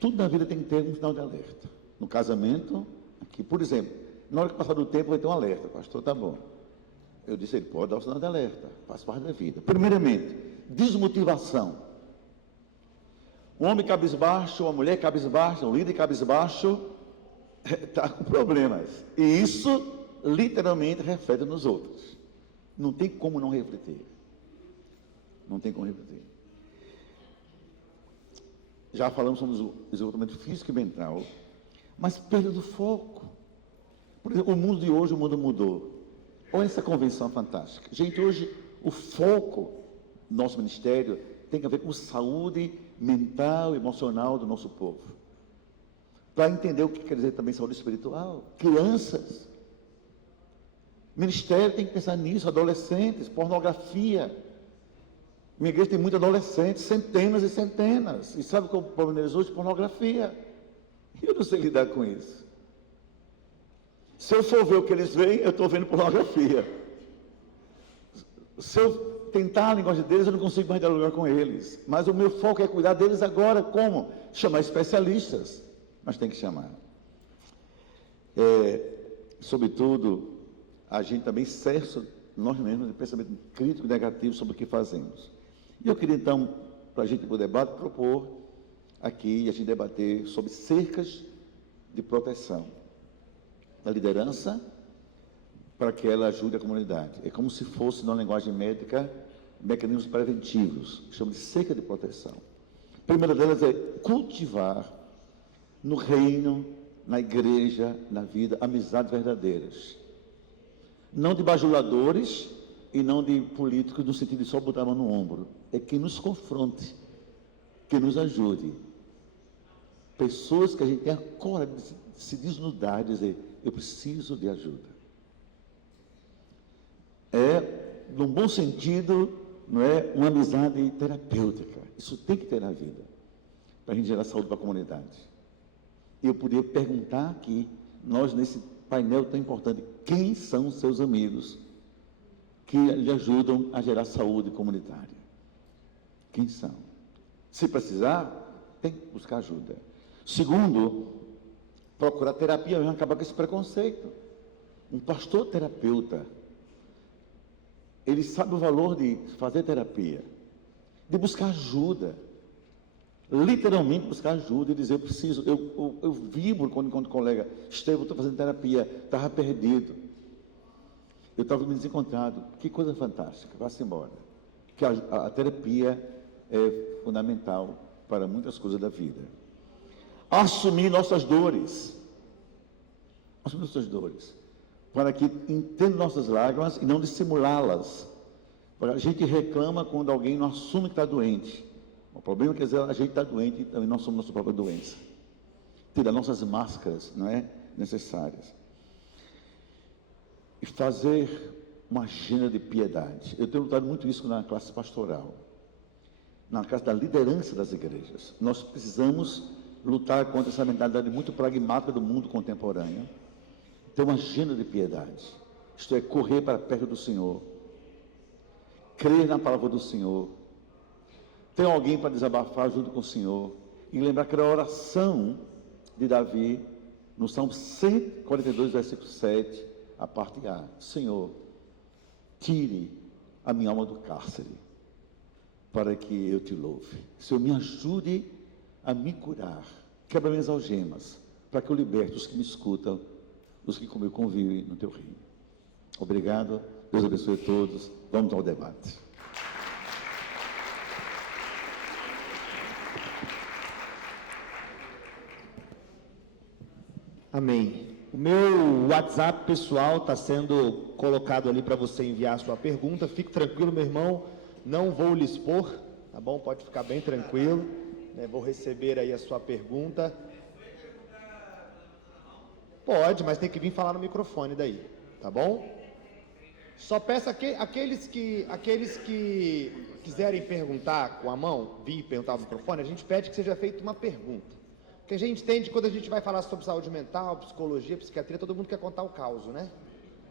Tudo na vida tem que ter um sinal de alerta. No casamento, aqui, por exemplo, na hora que passar do tempo vai ter um alerta. Pastor, tá bom. Eu disse, ele pode dar o sinal de alerta, faz parte da vida. Primeiramente, desmotivação. Um homem cabisbaixo, uma mulher cabisbaixa, um líder cabisbaixo, está com problemas. E isso, literalmente, reflete nos outros. Não tem como não refletir. Não tem como refletir. Já falamos sobre o esgotamento físico e mental, mas perda do foco. Por exemplo, o mundo de hoje, o mundo mudou. Olha essa convenção fantástica. Gente, hoje o foco do nosso ministério tem a ver com saúde mental e emocional do nosso povo. Para entender o que quer dizer também saúde espiritual. Crianças. Ministério tem que pensar nisso, adolescentes, pornografia. Minha igreja tem muitos adolescentes, centenas e centenas. E sabe qual é o problema deles hoje? Pornografia. Eu não sei lidar com isso. Se eu for ver o que eles veem, eu estou vendo pornografia. Se eu tentar a linguagem deles, eu não consigo mais dialogar com eles. Mas o meu foco é cuidar deles agora. Como? Chamar especialistas. Mas tem que chamar. Sobretudo, a gente também cerca nós mesmos de pensamento crítico e negativo sobre o que fazemos. E eu queria, então, para a gente, para o debate, propor aqui a gente debater sobre cercas de proteção da liderança para que ela ajude a comunidade. É como se fosse, na linguagem médica, mecanismos preventivos, chamam de cerca de proteção. A primeira delas é cultivar no reino, na igreja, na vida, amizades verdadeiras. Não de bajuladores e não de políticos no sentido de só botar a mão no ombro. É que nos confronte, que nos ajude. Pessoas que a gente tenha coragem de se desnudar e dizer, eu preciso de ajuda. Num bom sentido, não é uma amizade terapêutica. Isso tem que ter na vida, para a gente gerar saúde para a comunidade. Eu poderia perguntar aqui, nós nesse painel tão importante, quem são os seus amigos que lhe ajudam a gerar saúde comunitária? Quem são? Se precisar, tem que buscar ajuda. Segundo, procurar terapia mesmo, acabar com esse preconceito. Um pastor terapeuta, ele sabe o valor de fazer terapia, de buscar ajuda, literalmente buscar ajuda e dizer, eu preciso, eu vibro quando o colega, Estevão, estou fazendo terapia, estava perdido, eu estava me desencontrado, que coisa fantástica, vá-se embora, que a terapia é fundamental para muitas coisas da vida. assumir nossas dores. Assumir nossas dores. Para que entenda nossas lágrimas e não dissimulá-las. A gente reclama quando alguém não assume que está doente. O problema é que às vezes a gente está doente e também não assume nossa própria doença. Tirar nossas máscaras, não é? Necessárias. E fazer uma agenda de piedade. Eu tenho lutado muito isso na classe pastoral, na classe da liderança das igrejas. Nós precisamos lutar contra essa mentalidade muito pragmática do mundo contemporâneo. Ter uma agenda de piedade. Isto é, correr para perto do Senhor. Crer na palavra do Senhor. Ter alguém para desabafar junto com o Senhor. E lembrar que era a oração de Davi, no Salmo 142, versículo 7, a parte A. Senhor, tire a minha alma do cárcere, para que eu te louve. Senhor, me ajude a me curar. Quebra minhas algemas, para que eu liberte os que me escutam, os que comigo convivem no teu reino. Obrigado, Deus abençoe a todos. Vamos ao debate. Amém. O meu WhatsApp pessoal está sendo colocado ali para você enviar a sua pergunta. Fique tranquilo, meu irmão, não vou lhe expor, tá bom? Pode ficar bem tranquilo, né? Vou receber aí a sua pergunta. Pode, mas tem que vir falar no microfone daí, tá bom? Só peço aqueles que quiserem perguntar com a mão, vir perguntar no microfone, a gente pede que seja feita uma pergunta. Porque a gente entende que quando a gente vai falar sobre saúde mental, psicologia, psiquiatria, todo mundo quer contar o caos, né?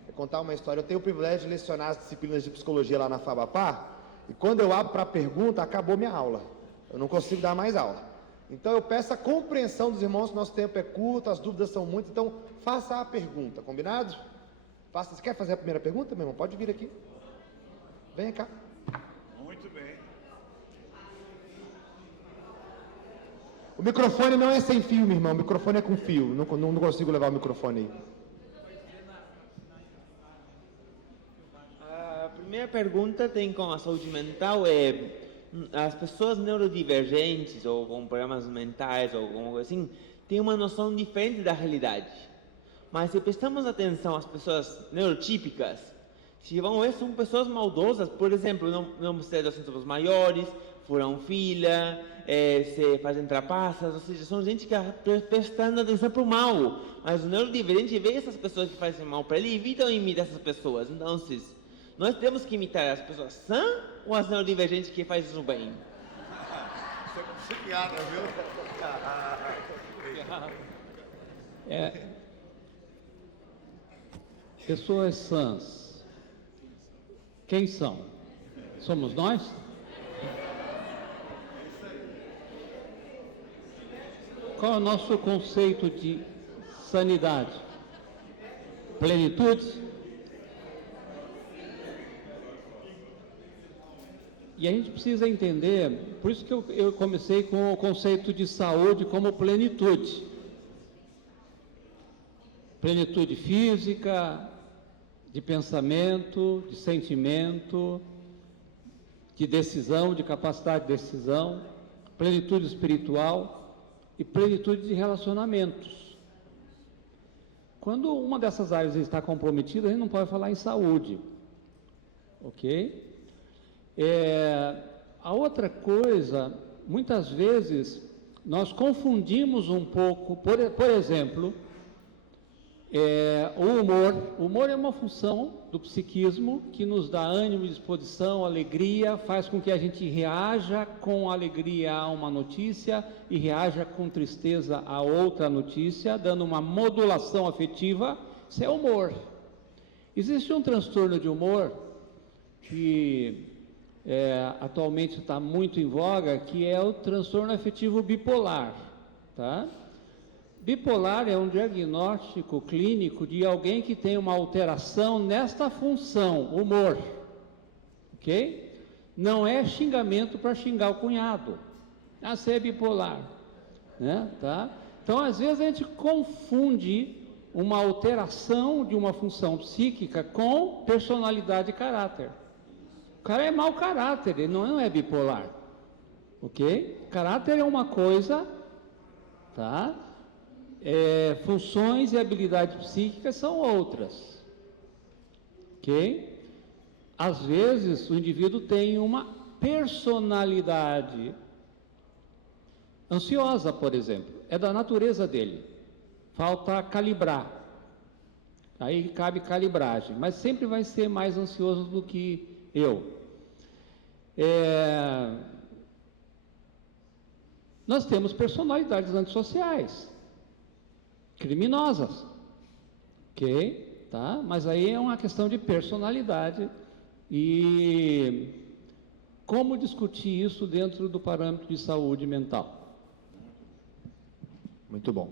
Quer contar uma história. Eu tenho o privilégio de lecionar as disciplinas de psicologia lá na Fabapar, e quando eu abro para pergunta, acabou minha aula. Eu não consigo dar mais aula. Então eu peço a compreensão dos irmãos, que nosso tempo é curto, as dúvidas são muitas, então faça a pergunta, combinado? Faça. Você quer fazer a primeira pergunta, meu irmão? Pode vir aqui. Venha cá. Muito bem. O microfone não é sem fio, meu irmão. O microfone é com fio. Não consigo levar o microfone aí. A primeira pergunta tem com a saúde mental. As pessoas neurodivergentes ou com problemas mentais ou alguma coisa assim têm uma noção diferente da realidade. Mas se prestamos atenção às pessoas neurotípicas, se vão ver, são pessoas maldosas. Por exemplo, não se dão centros maiores, furam fila, se fazem trapaças, ou seja, são gente que está prestando atenção para o mal. Mas o neurodivergente vê essas pessoas que fazem mal para ele e evitam imitar essas pessoas. Então, nós temos que imitar as pessoas sãs ou as neurodivergentes que fazem o bem? Você é psiquiatra, viu? Pessoas sãs. Quem são? Somos nós? Qual é o nosso conceito de sanidade? Plenitude? E a gente precisa entender, por isso que eu comecei com o conceito de saúde como plenitude. Plenitude física, de pensamento, de sentimento, de decisão, de capacidade de decisão, plenitude espiritual e plenitude de relacionamentos. Quando uma dessas áreas está comprometida, a gente não pode falar em saúde, ok? A outra coisa, muitas vezes, nós confundimos um pouco, por exemplo, o humor. O humor é uma função do psiquismo que nos dá ânimo, disposição, alegria, faz com que a gente reaja com alegria a uma notícia e reaja com tristeza a outra notícia, dando uma modulação afetiva. Isso é humor. Existe um transtorno de humor que atualmente está muito em voga, que é o transtorno afetivo bipolar, tá? Bipolar é um diagnóstico clínico de alguém que tem uma alteração nesta função, humor, ok? Não é xingamento para xingar o cunhado, você é bipolar, né? Tá? Então, às vezes a gente confunde uma alteração de uma função psíquica com personalidade e caráter. O cara é mau caráter, ele não é bipolar, ok? Caráter é uma coisa, tá? Funções e habilidades psíquicas são outras, ok? Às vezes o indivíduo tem uma personalidade ansiosa, por exemplo, é da natureza dele, falta calibrar, aí cabe calibragem, mas sempre vai ser mais ansioso do que eu. Nós temos personalidades antissociais, criminosas, ok? Tá? Mas aí é uma questão de personalidade e como discutir isso dentro do parâmetro de saúde mental. Muito bom.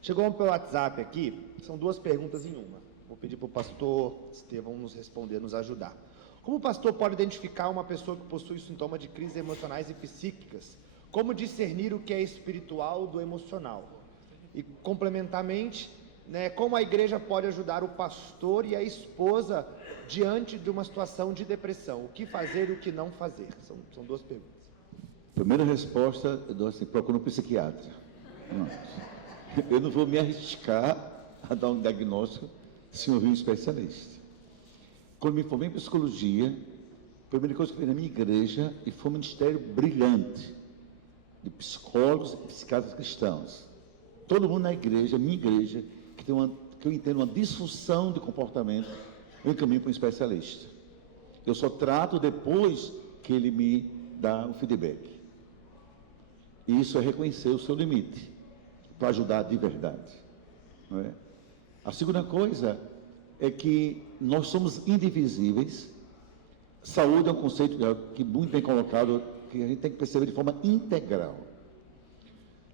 Chegou pelo WhatsApp aqui, são duas perguntas em uma. Vou pedir para o pastor Estevão nos responder, nos ajudar. Como o pastor pode identificar uma pessoa que possui sintomas de crises emocionais e psíquicas? Como discernir o que é espiritual do emocional? E, complementarmente, né, como a igreja pode ajudar o pastor e a esposa diante de uma situação de depressão? O que fazer e o que não fazer? São duas perguntas. Primeira resposta, eu dou assim, procura um psiquiatra. Não. Eu não vou me arriscar a dar um diagnóstico se eu ouvir um especialista. Quando me formei em psicologia, a primeira coisa que eu fiz na minha igreja, e foi um ministério brilhante, de psicólogos e psiquiatras cristãos. Todo mundo na igreja, minha igreja, que eu entendo uma disfunção de comportamento, eu encaminho para um especialista. Eu só trato depois que ele me dá o feedback. E isso é reconhecer o seu limite, para ajudar de verdade. Não é? A segunda coisa é que nós somos indivisíveis. Saúde é um conceito que muito bem colocado, que a gente tem que perceber de forma integral.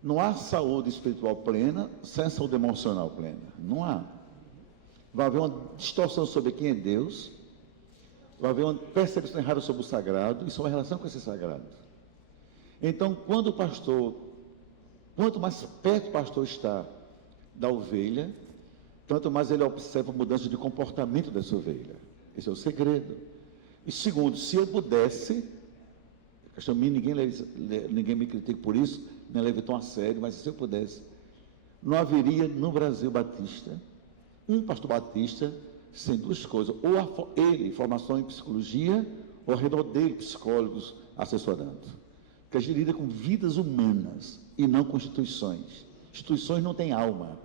Não há saúde espiritual plena sem saúde emocional plena. Não há. Vai haver uma distorção sobre quem é Deus, vai haver uma percepção errada sobre o sagrado e sobre a relação com esse sagrado. Então, quanto mais perto o pastor está da ovelha, tanto mais ele observa a mudança de comportamento dessa ovelha. Esse é o segredo. E segundo, se eu pudesse, ninguém me critica por isso, nem leve tão a sério, mas se eu pudesse, não haveria no Brasil batista, um pastor batista, sem duas coisas, ou ele, formação em psicologia, ou ao redor dele, psicólogos assessorando. Porque a gente lida com vidas humanas e não com instituições. Instituições não têm alma,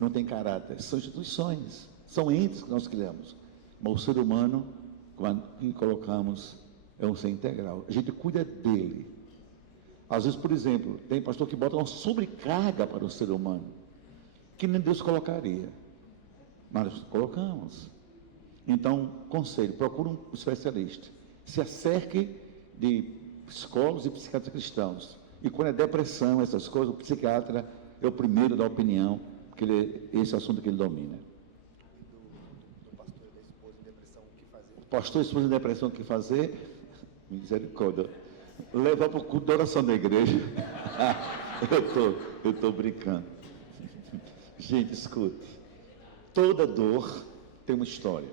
não têm caráter, são instituições, são entes que nós criamos. Mas o ser humano, que colocamos, é um ser integral. A gente cuida dele. Às vezes, por exemplo, tem pastor que bota uma sobrecarga para o ser humano, que nem Deus colocaria. Mas nós colocamos. Então, conselho, procure um especialista. Se acerque de psicólogos e psiquiatras cristãos. E quando é depressão, essas coisas, o psiquiatra é o primeiro da opinião, porque esse assunto que ele domina. Do pastor e da esposa em depressão, o que fazer? Pastor e esposa em depressão, o que fazer? Misericórdia. Levar para o culto da oração da igreja. Eu estou brincando. Gente, escute. Toda dor tem uma história.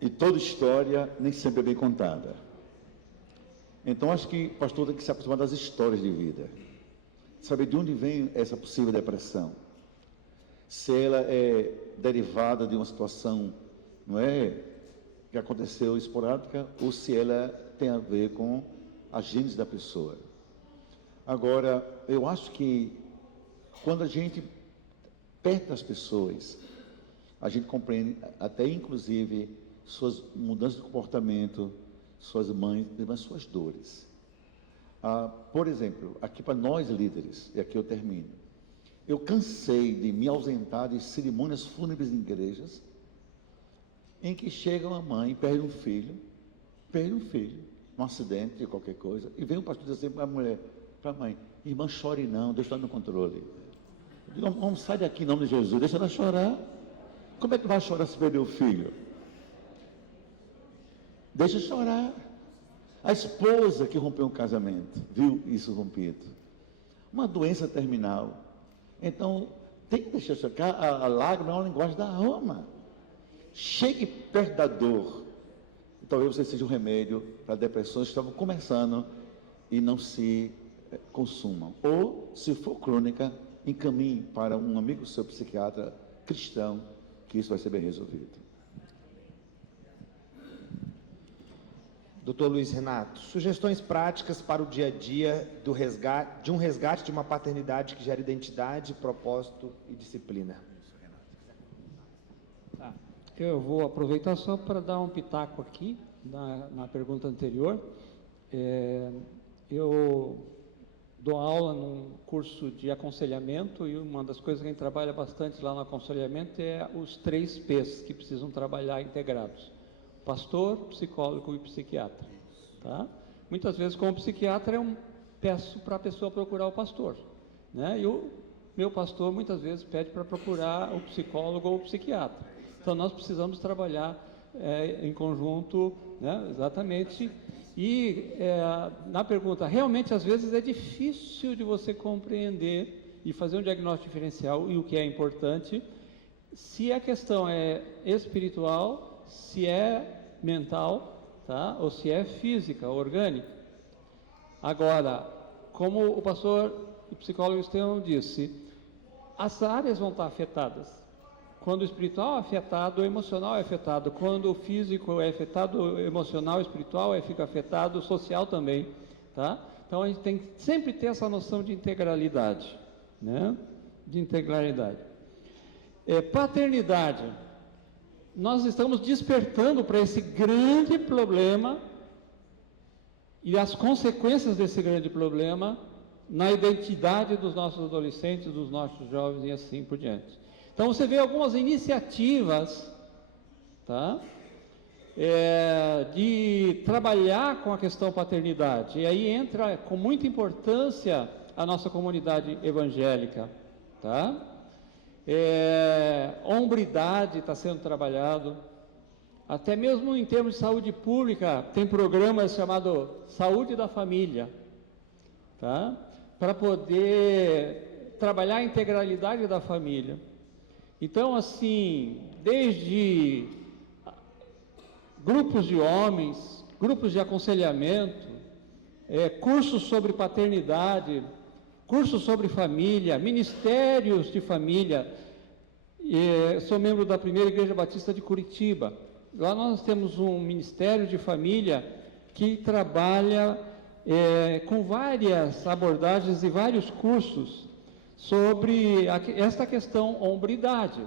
E toda história nem sempre é bem contada. Então, acho que o pastor tem que se aproximar das histórias de vida. Saber de onde vem essa possível depressão. Se ela é derivada de uma situação, não é, que aconteceu esporádica, ou se ela tem a ver com a gênese da pessoa. Agora, eu acho que quando a gente perto das pessoas, a gente compreende até inclusive suas mudanças de comportamento, suas mães, mas suas dores. Por exemplo, aqui para nós líderes, e aqui eu termino, eu cansei de me ausentar de cerimônias fúnebres em igrejas, em que chega uma mãe e perde um filho, num acidente de qualquer coisa, e vem um pastor dizer assim para a mulher, para a mãe, irmã, chore não, Deus está no controle. Eu digo, vamos, sai daqui em nome de Jesus, deixa ela chorar. Como é que vai chorar se perder o filho? Deixa chorar. A esposa que rompeu um casamento, viu isso rompido. Uma doença terminal. Então, tem que deixar chorar. A lágrima é uma linguagem da alma. Chegue perto da dor. Talvez você seja um remédio para depressões que estavam começando e não se consumam. Ou, se for crônica, encaminhe para um amigo seu psiquiatra cristão, que isso vai ser bem resolvido. Doutor Luiz Renato, sugestões práticas para o dia a dia de um resgate de uma paternidade que gera identidade, propósito e disciplina. Tá. Eu vou aproveitar só para dar um pitaco aqui na pergunta anterior. Eu dou aula num curso de aconselhamento e uma das coisas que a gente trabalha bastante lá no aconselhamento é os 3 P's que precisam trabalhar integrados: pastor, psicólogo e psiquiatra. Tá? Muitas vezes, como psiquiatra, eu peço para a pessoa procurar o pastor, né? E o meu pastor muitas vezes pede para procurar o psicólogo ou o psiquiatra. Então nós precisamos trabalhar em conjunto, né? Exatamente. E na pergunta, realmente às vezes é difícil de você compreender e fazer um diagnóstico diferencial, e o que é importante, se a questão é espiritual, se é mental, tá? Ou se é física, orgânica. Agora, como o pastor e psicólogo Estevão disse, as áreas vão estar afetadas. Quando o espiritual é afetado, o emocional é afetado. Quando o físico é afetado, o emocional, o espiritual fica afetado, o social também, tá? Então a gente tem que sempre ter essa noção de integralidade, né? De integralidade. Paternidade. Nós estamos despertando para esse grande problema e as consequências desse grande problema na identidade dos nossos adolescentes, dos nossos jovens e assim por diante. Então você vê algumas iniciativas, tá? De trabalhar com a questão paternidade, e aí entra com muita importância a nossa comunidade evangélica, tá? Hombridade está sendo trabalhado, até mesmo em termos de saúde pública, tem programas chamados Saúde da Família, tá? Para poder trabalhar a integralidade da família. Então, assim, desde grupos de homens, grupos de aconselhamento, cursos sobre paternidade, cursos sobre família, ministérios de família. Sou membro da Primeira Igreja Batista de Curitiba. Lá nós temos um ministério de família que trabalha com várias abordagens e vários cursos sobre esta questão hombridade.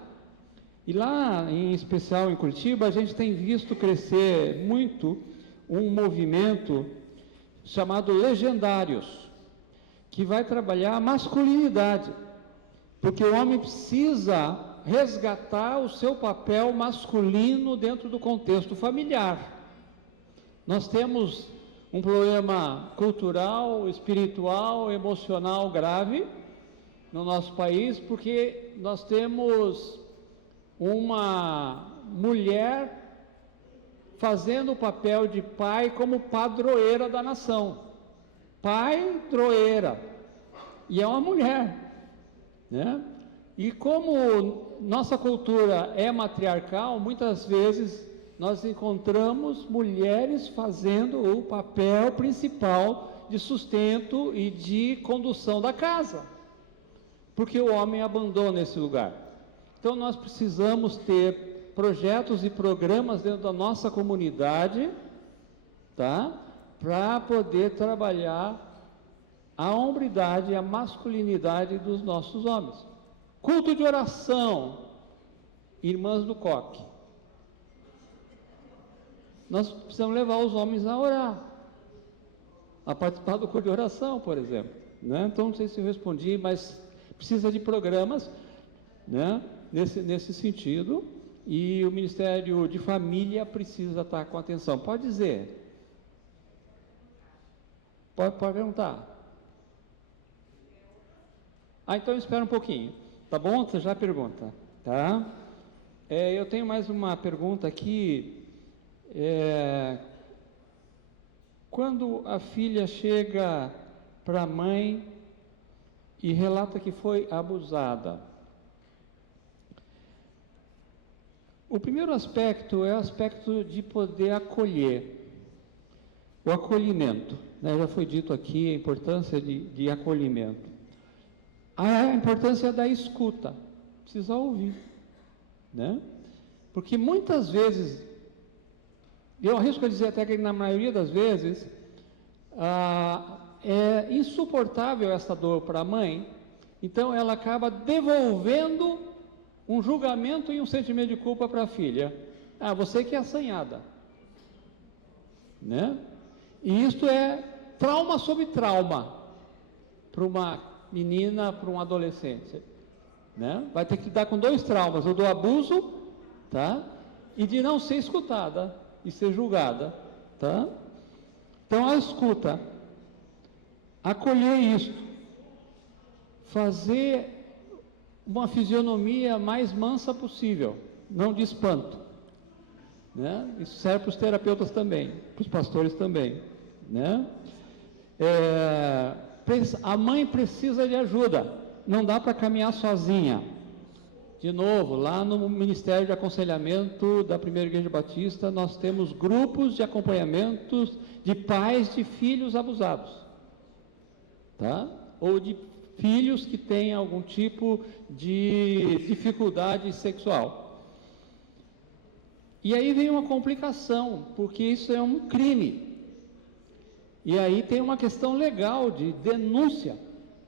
E lá, em especial em Curitiba, a gente tem visto crescer muito um movimento chamado Legendários, que vai trabalhar a masculinidade, porque o homem precisa resgatar o seu papel masculino dentro do contexto familiar. Nós temos um problema cultural, espiritual, emocional grave no nosso país, porque nós temos uma mulher fazendo o papel de pai como padroeira da nação. Pai-droeira, e é uma mulher, né? E como nossa cultura é matriarcal, muitas vezes nós encontramos mulheres fazendo o papel principal de sustento e de condução da casa, porque o homem abandona esse lugar. Então nós precisamos ter projetos e programas dentro da nossa comunidade, tá? Para poder trabalhar a hombridade e a masculinidade dos nossos homens. Culto de oração, irmãs do coque. Nós precisamos levar os homens a orar, a participar do culto de oração, por exemplo, né? Então não sei se eu respondi, mas precisa de programas, né? Nesse sentido, e o Ministério de Família precisa estar com atenção. Pode dizer. Pode perguntar. Então espera um pouquinho, tá bom? Você já pergunta, tá? Eu tenho mais uma pergunta aqui. Quando a filha chega para a mãe e relata que foi abusada, o primeiro aspecto é o aspecto de poder acolher. O acolhimento, né? Já foi dito aqui a importância de acolhimento. A importância da escuta, precisa ouvir, né? Porque muitas vezes, eu arrisco a dizer até que na maioria das vezes, é insuportável essa dor para a mãe, então ela acaba devolvendo um julgamento e um sentimento de culpa para a filha. Ah, você que é assanhada, né? E isto é trauma sobre trauma para uma menina, para um adolescente, né? Vai ter que lidar com 2 traumas, o do abuso, tá? E de não ser escutada e ser julgada, tá? Então a escuta, acolher isso, fazer uma fisionomia mais mansa possível, não de espanto, né? Isso serve para os terapeutas também, para os pastores também, né? A mãe precisa de ajuda, não dá para caminhar sozinha. De novo, lá no Ministério de Aconselhamento da Primeira Igreja Batista, nós temos grupos de acompanhamentos de pais de filhos abusados, tá? Ou de filhos que têm algum tipo de dificuldade sexual. E aí vem uma complicação, porque isso é um crime. E aí tem uma questão legal de denúncia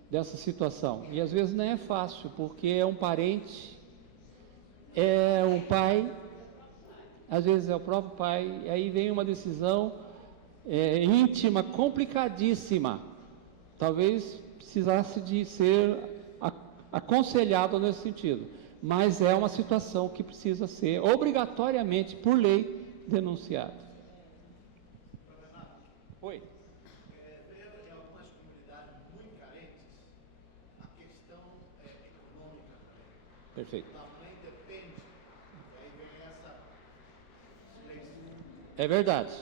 dessa situação. E às vezes não é fácil, porque é um parente, é um pai, às vezes é o próprio pai, e aí vem uma decisão íntima, complicadíssima. Talvez precisasse de ser aconselhado nesse sentido, mas é uma situação que precisa ser obrigatoriamente, por lei, denunciada. Oi. Em algumas comunidades muito carentes, a questão econômica Perfeito. também depende, e aí vem essa silêncio. É verdade.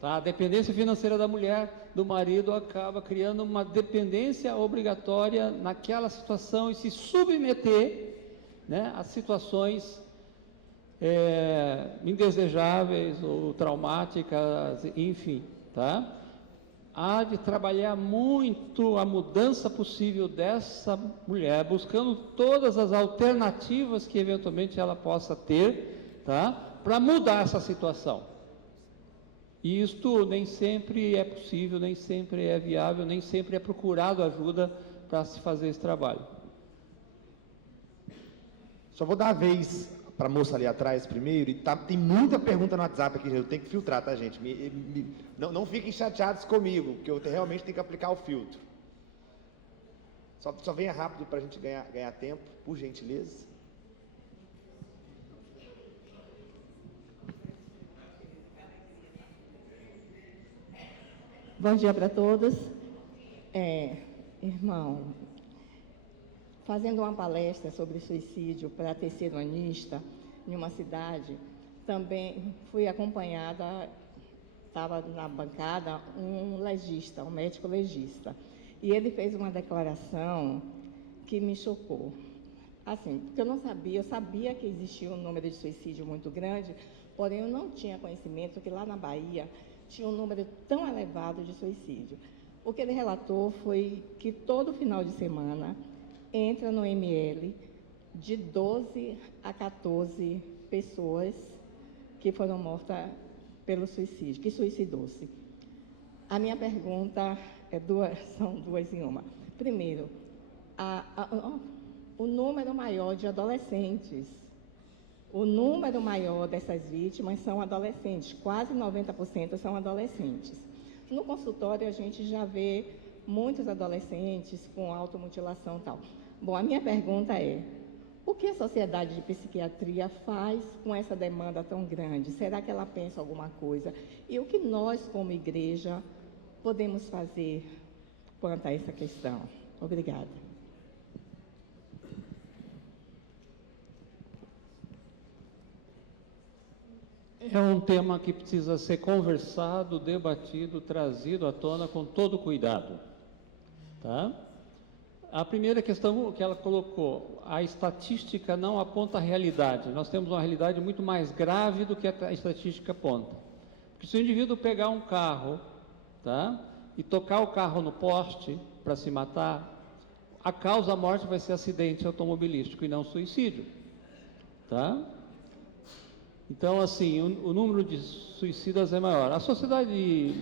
Tá? A dependência financeira da mulher, do marido, acaba criando uma dependência obrigatória naquela situação e se submeter, né, a situações indesejáveis ou traumáticas, enfim, tá? Há de trabalhar muito a mudança possível dessa mulher, buscando todas as alternativas que eventualmente ela possa ter, tá? Para mudar essa situação. E isto nem sempre é possível, nem sempre é viável, nem sempre é procurado ajuda para se fazer esse trabalho. Só vou dar a vez para a moça ali atrás primeiro, e tem muita pergunta no WhatsApp aqui, eu tenho que filtrar, tá, gente? Não fiquem chateados comigo, porque eu realmente tenho que aplicar o filtro. Só venha rápido para a gente ganhar tempo, por gentileza. Bom dia para todos. Irmão, fazendo uma palestra sobre suicídio para terceiranista em uma cidade, também fui acompanhada, estava na bancada um legista, um médico legista, e ele fez uma declaração que me chocou. Assim, porque eu sabia que existia um número de suicídio muito grande, porém eu não tinha conhecimento que lá na Bahia tinha um número tão elevado de suicídio. O que ele relatou foi que todo final de semana entra no ML de 12 a 14 pessoas que foram mortas pelo suicídio, que suicidou-se. A minha pergunta são duas em uma. Primeiro, o número maior de adolescentes. O número maior dessas vítimas são adolescentes, quase 90% são adolescentes. No consultório a gente já vê muitos adolescentes com automutilação e tal. Bom, a minha pergunta é, o que a Sociedade de Psiquiatria faz com essa demanda tão grande? Será que ela pensa alguma coisa? E o que nós, como igreja, podemos fazer quanto a essa questão? Obrigada. É um tema que precisa ser conversado, debatido, trazido à tona com todo cuidado, tá? A primeira questão que ela colocou, a estatística não aponta a realidade. Nós temos uma realidade muito mais grave do que a estatística aponta. Porque se o indivíduo pegar um carro tá? E tocar o carro no poste para se matar, a causa da morte vai ser acidente automobilístico e não suicídio, tá? Então, assim, o número de suicidas é maior. A Sociedade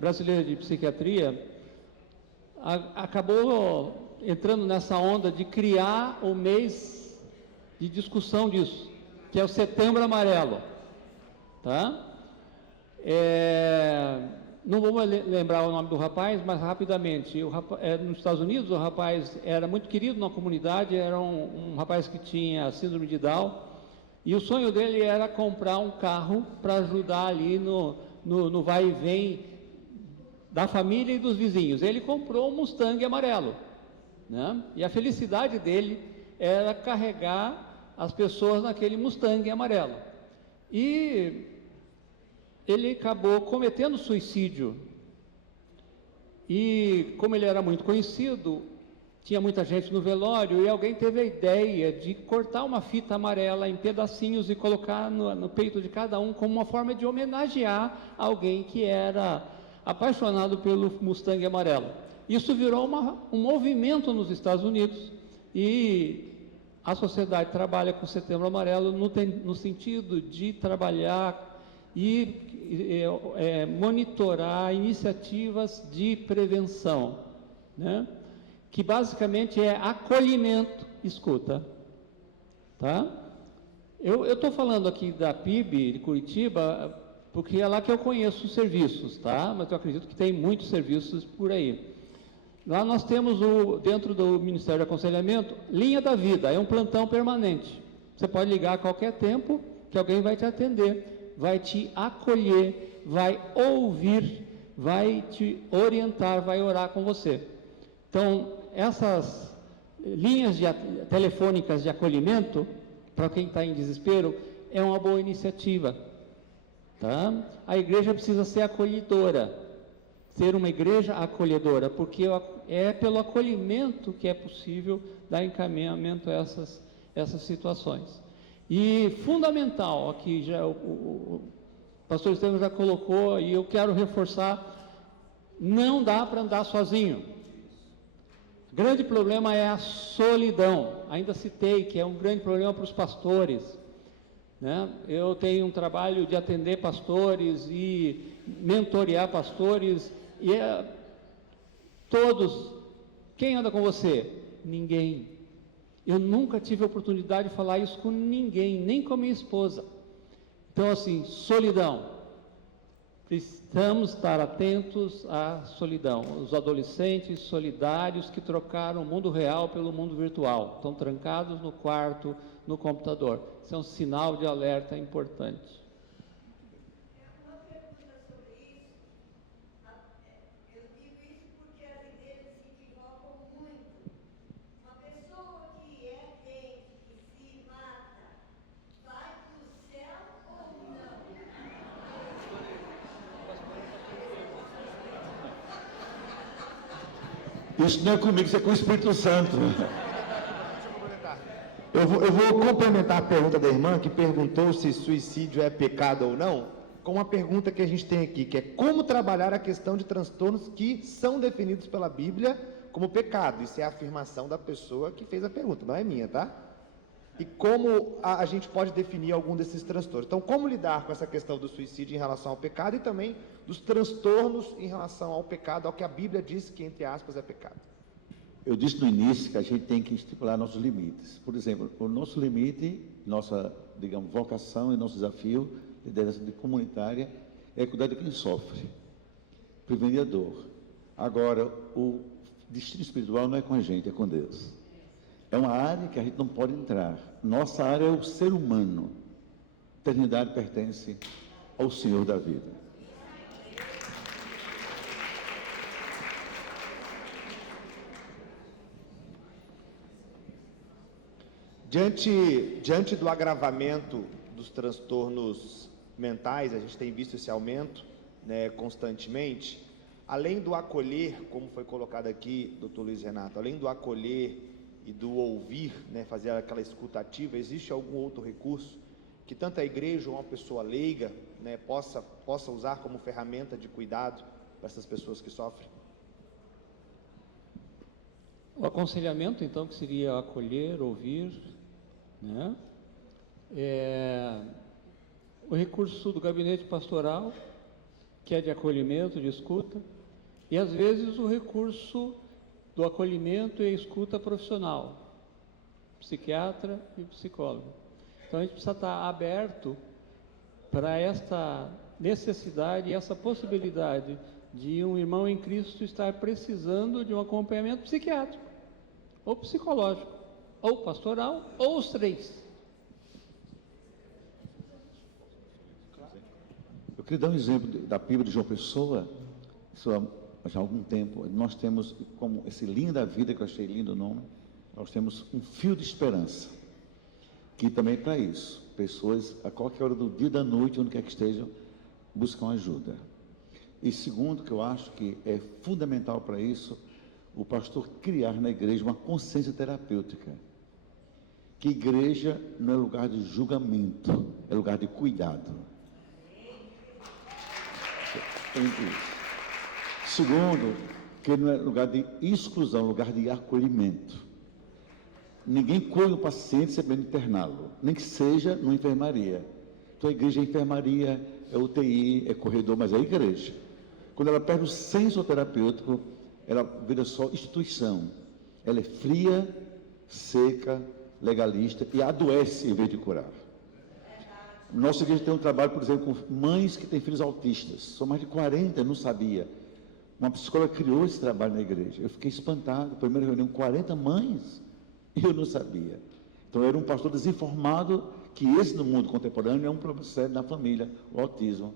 Brasileira de Psiquiatria acabou entrando nessa onda de criar o mês de discussão disso, que é o Setembro Amarelo, tá? Não vou lembrar o nome do rapaz, mas rapidamente, nos Estados Unidos o rapaz era muito querido na comunidade, era um rapaz que tinha síndrome de Down, e o sonho dele era comprar um carro para ajudar ali no vai e vem da família e dos vizinhos. Ele comprou um Mustang amarelo, né? E a felicidade dele era carregar as pessoas naquele Mustang amarelo. E ele acabou cometendo suicídio. E como ele era muito conhecido, tinha muita gente no velório, e alguém teve a ideia de cortar uma fita amarela em pedacinhos e colocar no peito de cada um como uma forma de homenagear alguém que era apaixonado pelo Mustang amarelo. Isso virou um movimento nos Estados Unidos, e a sociedade trabalha com o Setembro Amarelo no sentido de trabalhar e monitorar iniciativas de prevenção, né? Que basicamente é acolhimento, escuta, tá? Eu estou falando aqui da PIB de Curitiba, porque é lá que eu conheço os serviços, tá? Mas eu acredito que tem muitos serviços por aí. Lá nós temos, dentro do Ministério de Aconselhamento, Linha da Vida, é um plantão permanente. Você pode ligar a qualquer tempo, que alguém vai te atender, vai te acolher, vai ouvir, vai te orientar, vai orar com você. Então, essas linhas telefônicas de acolhimento, para quem está em desespero, é uma boa iniciativa, tá? A igreja precisa ser acolhedora, ser uma igreja acolhedora, porque é pelo acolhimento que é possível dar encaminhamento a essas situações. E fundamental, aqui já o pastor Estevam já colocou, e eu quero reforçar, não dá para andar sozinho. O grande problema é a solidão. Ainda citei que é um grande problema para os pastores, né? Eu tenho um trabalho de atender pastores e mentorear pastores, e todos, quem anda com você? Ninguém. Eu nunca tive a oportunidade de falar isso com ninguém, nem com a minha esposa. Então, assim, solidão. Precisamos estar atentos à solidão. Os adolescentes solidários que trocaram o mundo real pelo mundo virtual, estão trancados no quarto, no computador. Isso é um sinal de alerta importante. Uma pergunta sobre isso. Eu digo isso porque as igrejas se equivocam muito. Uma pessoa que é crente, que se mata, vai para o céu ou não? Isso não é comigo, isso é com o Espírito Santo. Eu vou complementar a pergunta da irmã, que perguntou se suicídio é pecado ou não, com uma pergunta que a gente tem aqui, que é como trabalhar a questão de transtornos que são definidos pela Bíblia como pecado. Isso é a afirmação da pessoa que fez a pergunta, não é minha, tá? E como a gente pode definir algum desses transtornos. Então, como lidar com essa questão do suicídio em relação ao pecado e também dos transtornos em relação ao pecado, ao que a Bíblia diz que, entre aspas, é pecado. Eu disse no início que a gente tem que estipular nossos limites. Por exemplo, o nosso limite, nossa, digamos, vocação e nosso desafio, liderança comunitária, é cuidar de quem sofre, prevenir a dor. Agora, o destino espiritual não é com a gente, é com Deus. É uma área que a gente não pode entrar. Nossa área é o ser humano. A eternidade pertence ao Senhor da vida. Diante do agravamento dos transtornos mentais, a gente tem visto esse aumento, né, constantemente. Além do acolher, como foi colocado aqui, doutor Luiz Renato, além do acolher e do ouvir, né, fazer aquela escuta ativa, existe algum outro recurso que tanto a igreja ou uma pessoa leiga, né, possa usar como ferramenta de cuidado para essas pessoas que sofrem? O aconselhamento, então, que seria acolher, ouvir, né? O recurso do gabinete pastoral, que é de acolhimento, de escuta, e às vezes o recurso do acolhimento e escuta profissional, psiquiatra e psicólogo. Então a gente precisa estar aberto para esta necessidade e essa possibilidade de um irmão em Cristo estar precisando de um acompanhamento psiquiátrico, ou psicológico, ou pastoral, ou os três. Eu queria dar um exemplo da PIB de João Pessoa. Isso há já algum tempo. Nós temos, como esse Linha da Vida, que eu achei lindo o nome, nós temos um fio de esperança, que também é para isso. Pessoas, a qualquer hora do dia e da noite, onde quer que estejam, buscam ajuda. E segundo, que eu acho que é fundamental para isso, o pastor criar na igreja uma consciência terapêutica. Que igreja não é lugar de julgamento, é lugar de cuidado. Segundo, que não é lugar de exclusão, lugar de acolhimento. Ninguém colhe o paciente sabendo interná-lo, nem que seja numa enfermaria. Então a igreja é enfermaria, é UTI, é corredor, mas é igreja. Quando ela perde o senso terapêutico, ela vira só instituição. Ela é fria, seca, legalista e adoece em vez de curar. Nossa igreja tem um trabalho, por exemplo, com mães que têm filhos autistas. São mais de 40, eu não sabia. Uma psicóloga criou esse trabalho na igreja. Eu fiquei espantado. Primeira reunião, 40 mães. E eu não sabia. Então, eu era um pastor desinformado, que esse no mundo contemporâneo é um problema sério na família, o autismo.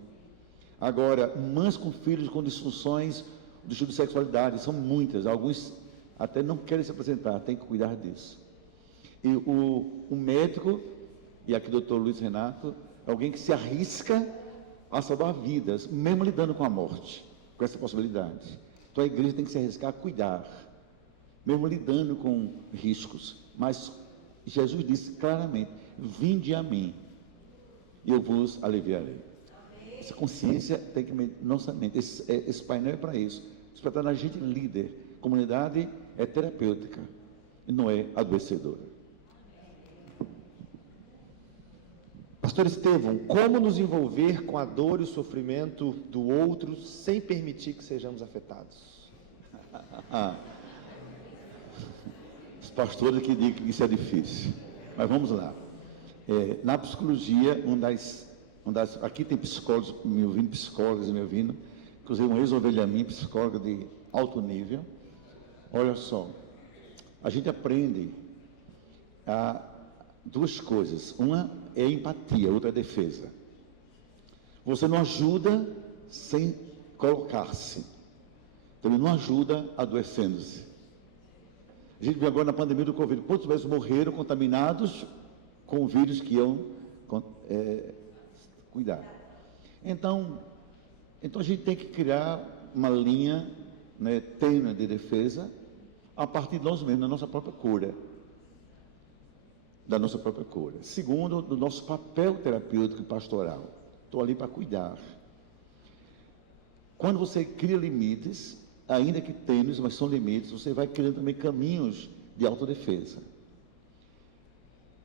Agora, mães com filhos com disfunções do tipo de sexualidade, são muitas. Alguns até não querem se apresentar, tem que cuidar disso. E o médico, e aqui o doutor Luiz Renato, é alguém que se arrisca a salvar vidas, mesmo lidando com a morte, com essa possibilidade. Então a igreja tem que se arriscar a cuidar, mesmo lidando com riscos. Mas Jesus disse claramente: vinde a mim, e eu vos aliviarei. Essa consciência tem que nossa mente, esse painel é para isso. Isso para estar na gente líder. Comunidade é terapêutica, e não é adoecedora. Pastor Estevão, como nos envolver com a dor e o sofrimento do outro sem permitir que sejamos afetados? Os pastores que dizem que isso é difícil. Mas vamos lá. Na psicologia, aqui tem psicólogos me ouvindo, psicólogas me ouvindo, inclusive uma ex-ovelha minha, psicóloga de alto nível. Olha só, a gente aprende duas coisas. Uma é empatia, outra é defesa. Você não ajuda sem colocar-se. Também não ajuda adoecendo-se. A gente viu agora na pandemia do Covid, quantos vezes morreram contaminados com o vírus que iam cuidar. Então a gente tem que criar uma linha, né, tênue de defesa a partir de nós mesmos, da nossa própria cura. Da nossa própria cura. Segundo, do nosso papel terapêutico e pastoral. Estou ali para cuidar. Quando você cria limites, ainda que tênues, mas são limites, você vai criando também caminhos de autodefesa.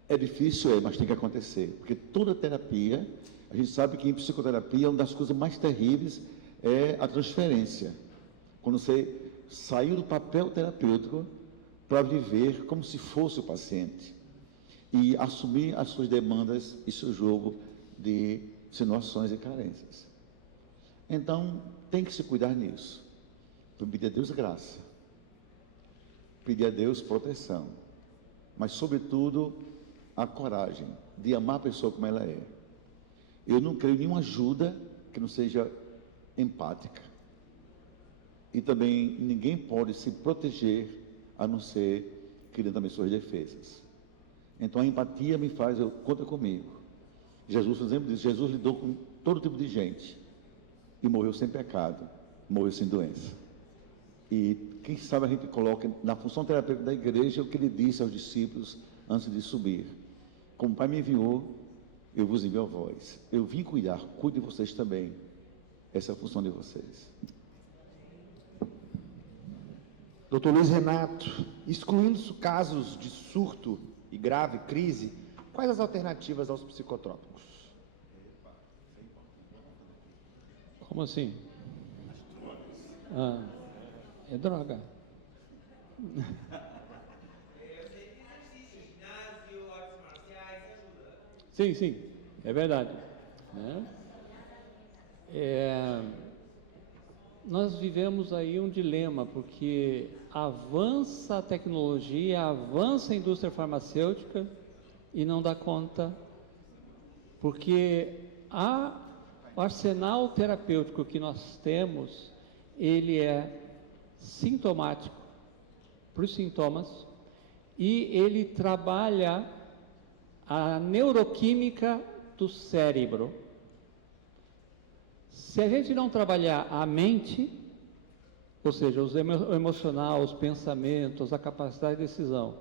É difícil, mas tem que acontecer. Porque toda terapia, a gente sabe que em psicoterapia, uma das coisas mais terríveis é a transferência. Quando você saiu do papel terapêutico para viver como se fosse o paciente. E assumir as suas demandas e seu jogo de situações e carências. Então, tem que se cuidar nisso. Pedir a Deus graça. Pedir a Deus proteção. Mas, sobretudo, a coragem de amar a pessoa como ela é. Eu não creio em nenhuma ajuda que não seja empática. E também ninguém pode se proteger a não ser criando também suas defesas. Então a empatia me faz, conta comigo. Jesus, por exemplo, diz, Jesus lidou com todo tipo de gente e morreu sem pecado, morreu sem doença. E quem sabe a gente coloca na função terapêutica da igreja o que ele disse aos discípulos antes de subir. Como o Pai me enviou, eu vos envio a vós. Eu vim cuidar, cuide de vocês também. Essa é a função de vocês. Dr. Luiz Renato, excluindo casos de surto e grave crise, quais as alternativas aos psicotrópicos? Como assim? Ah, é droga. Sim, sim, é verdade. Né? Nós vivemos aí um dilema, porque avança a tecnologia, avança a indústria farmacêutica e não dá conta, porque o arsenal terapêutico que nós temos, ele é sintomático para os sintomas e ele trabalha a neuroquímica do cérebro. Se a gente não trabalhar a mente, ou seja, o emocional, os pensamentos, a capacidade de decisão,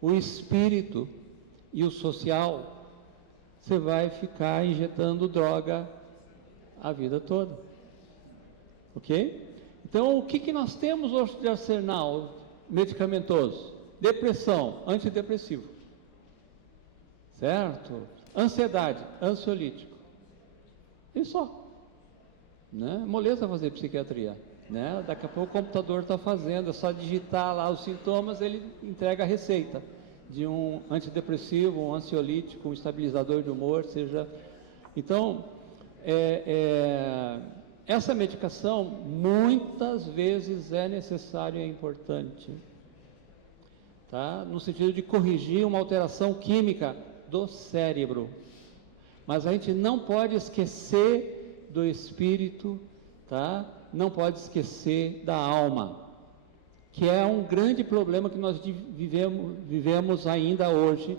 o espírito e o social, você vai ficar injetando droga a vida toda. Ok? Então, o que nós temos hoje de arsenal medicamentoso? Depressão, antidepressivo. Certo? Ansiedade, ansiolítico. E só. Né? Moleza fazer psiquiatria. Né? Daqui a pouco o computador está fazendo, é só digitar lá os sintomas, ele entrega a receita de um antidepressivo, um ansiolítico, um estabilizador de humor, seja... Então, essa medicação muitas vezes é necessária e é importante, tá? No sentido de corrigir uma alteração química do cérebro, mas a gente não pode esquecer do espírito, tá? Não pode esquecer da alma, que é um grande problema que nós vivemos ainda hoje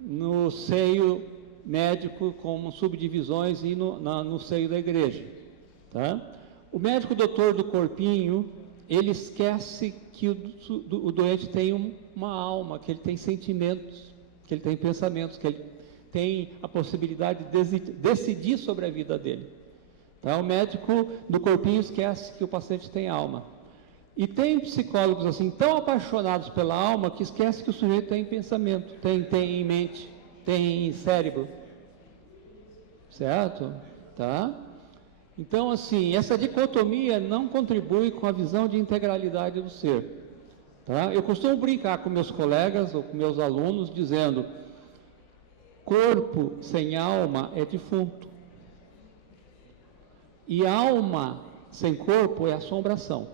no seio médico, como subdivisões e no seio da igreja, tá? O médico doutor do corpinho, ele esquece que o doente tem uma alma, que ele tem sentimentos, que ele tem pensamentos, que ele tem a possibilidade de decidir sobre a vida dele. Tá? O médico do corpinho esquece que o paciente tem alma. E tem psicólogos assim, tão apaixonados pela alma, que esquece que o sujeito tem pensamento, tem mente, tem cérebro. Certo? Tá? Então, assim, essa dicotomia não contribui com a visão de integralidade do ser. Tá? Eu costumo brincar com meus colegas ou com meus alunos, dizendo: corpo sem alma é defunto. E alma sem corpo é assombração.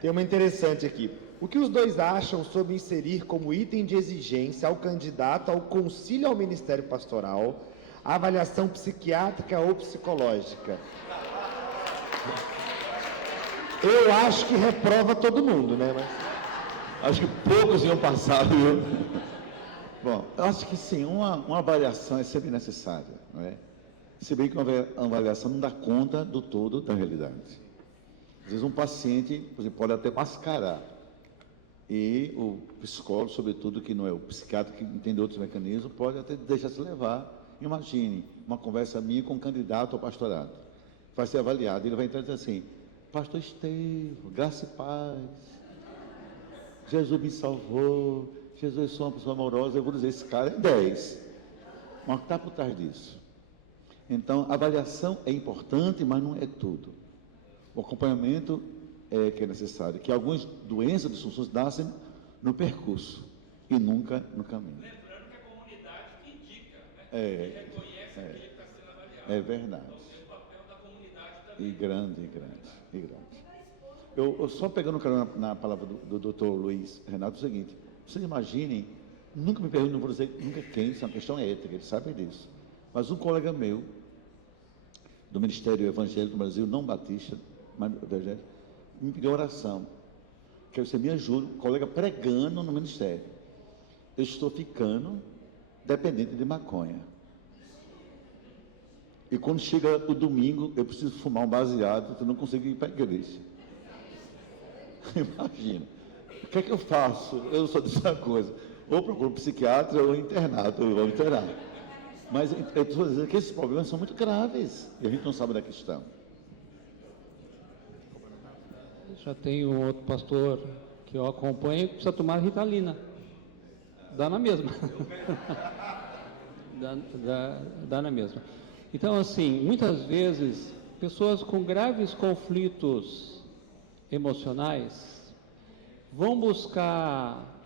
Tem uma interessante aqui. O que os dois acham sobre inserir como item de exigência ao candidato ao concílio ao Ministério Pastoral a avaliação psiquiátrica ou psicológica? Eu acho que reprova todo mundo, né? Mas... acho que poucos iam passar, viu? Bom, eu acho que sim, uma avaliação é sempre necessária, não é? Se bem que uma avaliação não dá conta do todo da realidade. Às vezes um paciente, por exemplo, pode até mascarar. E o psicólogo, sobretudo, que não é o psiquiatra, que entende outros mecanismos, pode até deixar-se levar. Imagine uma conversa minha com um candidato ao pastorado. Vai ser avaliado. Ele vai entrar e dizer assim: Pastor Estevão, graça e paz. Jesus me salvou. Jesus, eu sou uma pessoa amorosa. Eu vou dizer: esse cara é 10. Mas o que está por trás disso? Então, a avaliação é importante, mas não é tudo. O acompanhamento é que é necessário, que algumas doenças, disfunções nascem no percurso e nunca no caminho. Lembrando que a comunidade que indica, né? Que reconhece aquele que está sendo avaliado. É verdade. Então, tem o papel da comunidade também. E grande. Eu só pegando na palavra do Dr. Luiz Renato, é o seguinte: vocês imaginem, nunca me perguntem, não vou dizer nunca quem, isso é uma questão ética, eles sabem disso. Mas um colega meu, do Ministério Evangélico do Brasil, não batista, mas evangélico, me pediu oração. Que você me ajude, um colega pregando no ministério. Eu estou ficando dependente de maconha. E quando chega o domingo, eu preciso fumar um baseado, eu não consigo ir para a igreja. Imagina. O que é que eu faço? Eu só disse uma coisa: ou procuro um psiquiatra ou internato, eu vou internar. Mas eu estou dizendo que esses problemas são muito graves e a gente não sabe onde é que estão. Já tem um outro pastor que eu acompanho que precisa tomar Ritalina. Dá na mesma. dá na mesma. Então, assim, muitas vezes, pessoas com graves conflitos emocionais vão buscar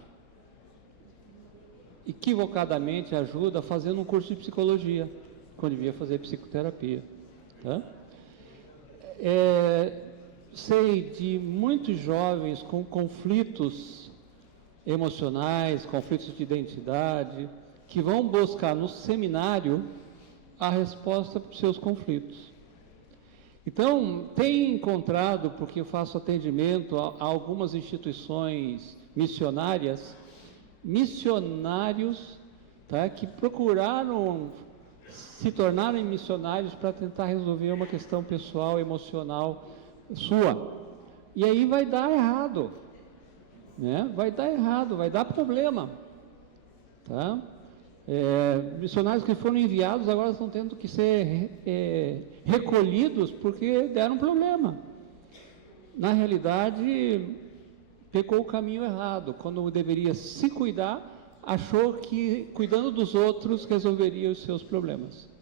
equivocadamente ajuda fazendo um curso de psicologia, quando devia fazer psicoterapia. Tá? Sei de muitos jovens com conflitos emocionais, conflitos de identidade, que vão buscar no seminário a resposta para os seus conflitos. Então, tenho encontrado, porque eu faço atendimento a algumas instituições missionários, tá, que procuraram se tornarem missionários para tentar resolver uma questão pessoal, emocional sua. E aí vai dar errado, né? Vai dar errado, vai dar problema, tá? Missionários que foram enviados agora estão tendo que ser recolhidos porque deram problema. Na realidade, pegou o caminho errado. Quando deveria se cuidar, achou que cuidando dos outros resolveria os seus problemas.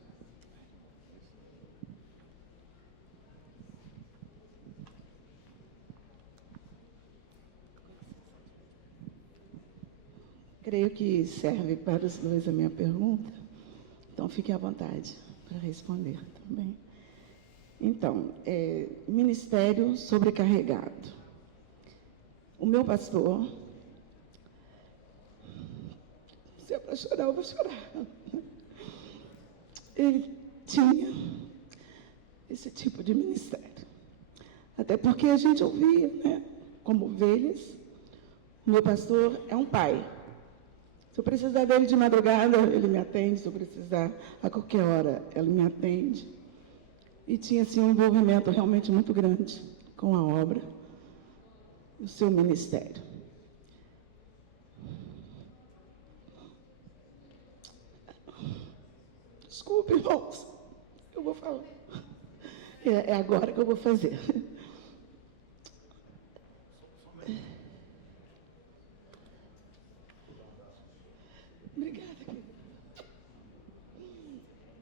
Creio que serve para os dois a minha pergunta, então fiquem à vontade para responder também. Então, ministério sobrecarregado. O meu pastor, se é para chorar, eu vou chorar. Ele tinha esse tipo de ministério. Até porque a gente ouvia, né, como ovelhas, o meu pastor é um pai. Se eu precisar dele de madrugada, ele me atende. Se eu precisar a qualquer hora, ele me atende. E tinha, assim, um envolvimento realmente muito grande com a obra, o seu ministério. Desculpe, irmãos, eu vou falar. É agora que eu vou fazer. Obrigada, querida.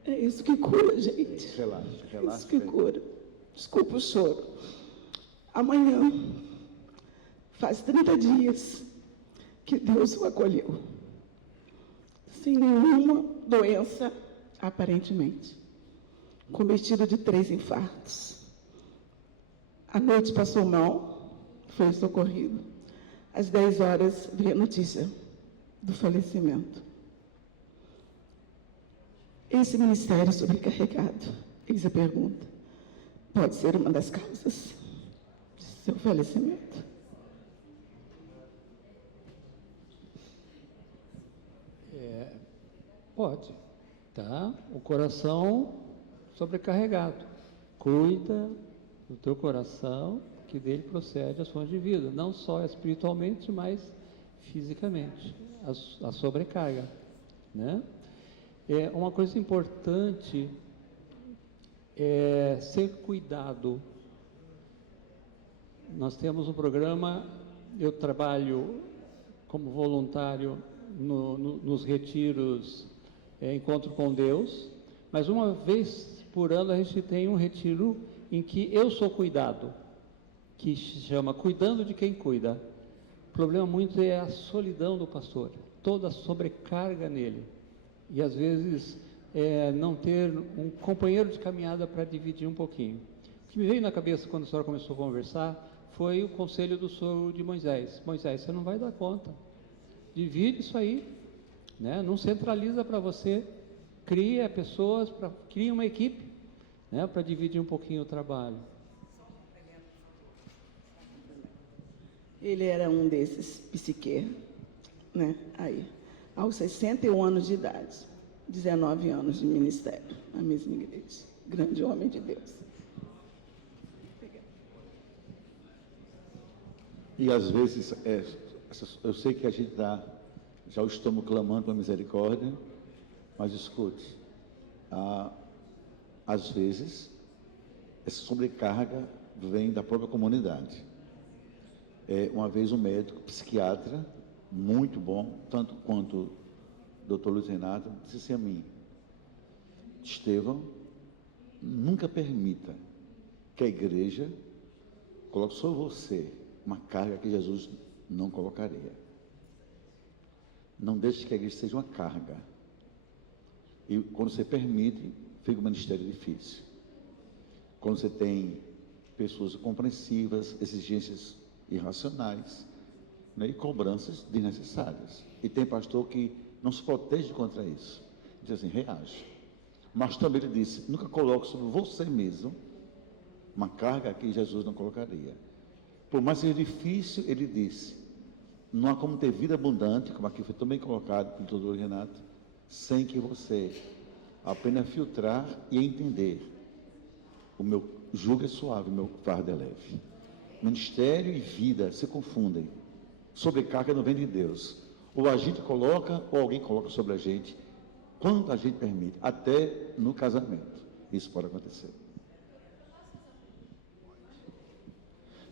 É isso que cura, gente. Relaxa. É isso que cura. Desculpa o choro. Amanhã, faz 30 dias que Deus o acolheu. Sem nenhuma doença, aparentemente. Cometido de 3 infartos. À noite passou mal, foi socorrido. Às 10 horas, veio a notícia do falecimento. Esse ministério sobrecarregado, eis a pergunta, pode ser uma das causas de seu falecimento? Pode, tá? O coração sobrecarregado. Cuida do teu coração, que dele procede as fontes de vida, não só espiritualmente, mas fisicamente, a sobrecarga, né? Uma coisa importante é ser cuidado. Nós temos um programa, eu trabalho como voluntário nos retiros Encontro com Deus, mas uma vez por ano a gente tem um retiro em que eu sou cuidado, que se chama Cuidando de Quem Cuida. O problema muito é a solidão do pastor, toda a sobrecarga nele. E às vezes não ter um companheiro de caminhada para dividir um pouquinho. O que me veio na cabeça quando a senhora começou a conversar foi o conselho do sogro de Moisés. Moisés, você não vai dar conta. Divide isso aí, né? Não centraliza para você. Cria pessoas, cria uma equipe, né? Para dividir um pouquinho o trabalho. Ele era um desses psique, né? Aí, aos 61 anos de idade, 19 anos de ministério, na mesma igreja. Grande homem de Deus. E às vezes, eu sei que a gente já o estamos clamando pela misericórdia, mas escute, Às vezes, essa sobrecarga vem da própria comunidade. Uma vez um médico, psiquiatra, muito bom, tanto quanto o Dr. Luiz Renato, disse assim a mim: Estevão, nunca permita que a igreja coloque sobre você uma carga que Jesus não colocaria. Não deixe que a igreja seja uma carga. E quando você permite, fica um ministério difícil. Quando você tem pessoas compreensivas, exigências irracionais, né, e cobranças desnecessárias. E tem pastor que não se protege contra isso. Diz assim, reage. Mas também ele disse, nunca coloque sobre você mesmo uma carga que Jesus não colocaria. Por mais que seja difícil, ele disse, não há como ter vida abundante, como aqui foi também colocado pelo doutor Renato, sem que você aprenda a filtrar e a entender. O meu jugo é suave, o meu fardo é leve. Ministério e vida se confundem. Sobrecarga não vem de Deus. Ou a gente coloca, ou alguém coloca sobre a gente, quando a gente permite, até no casamento. Isso pode acontecer.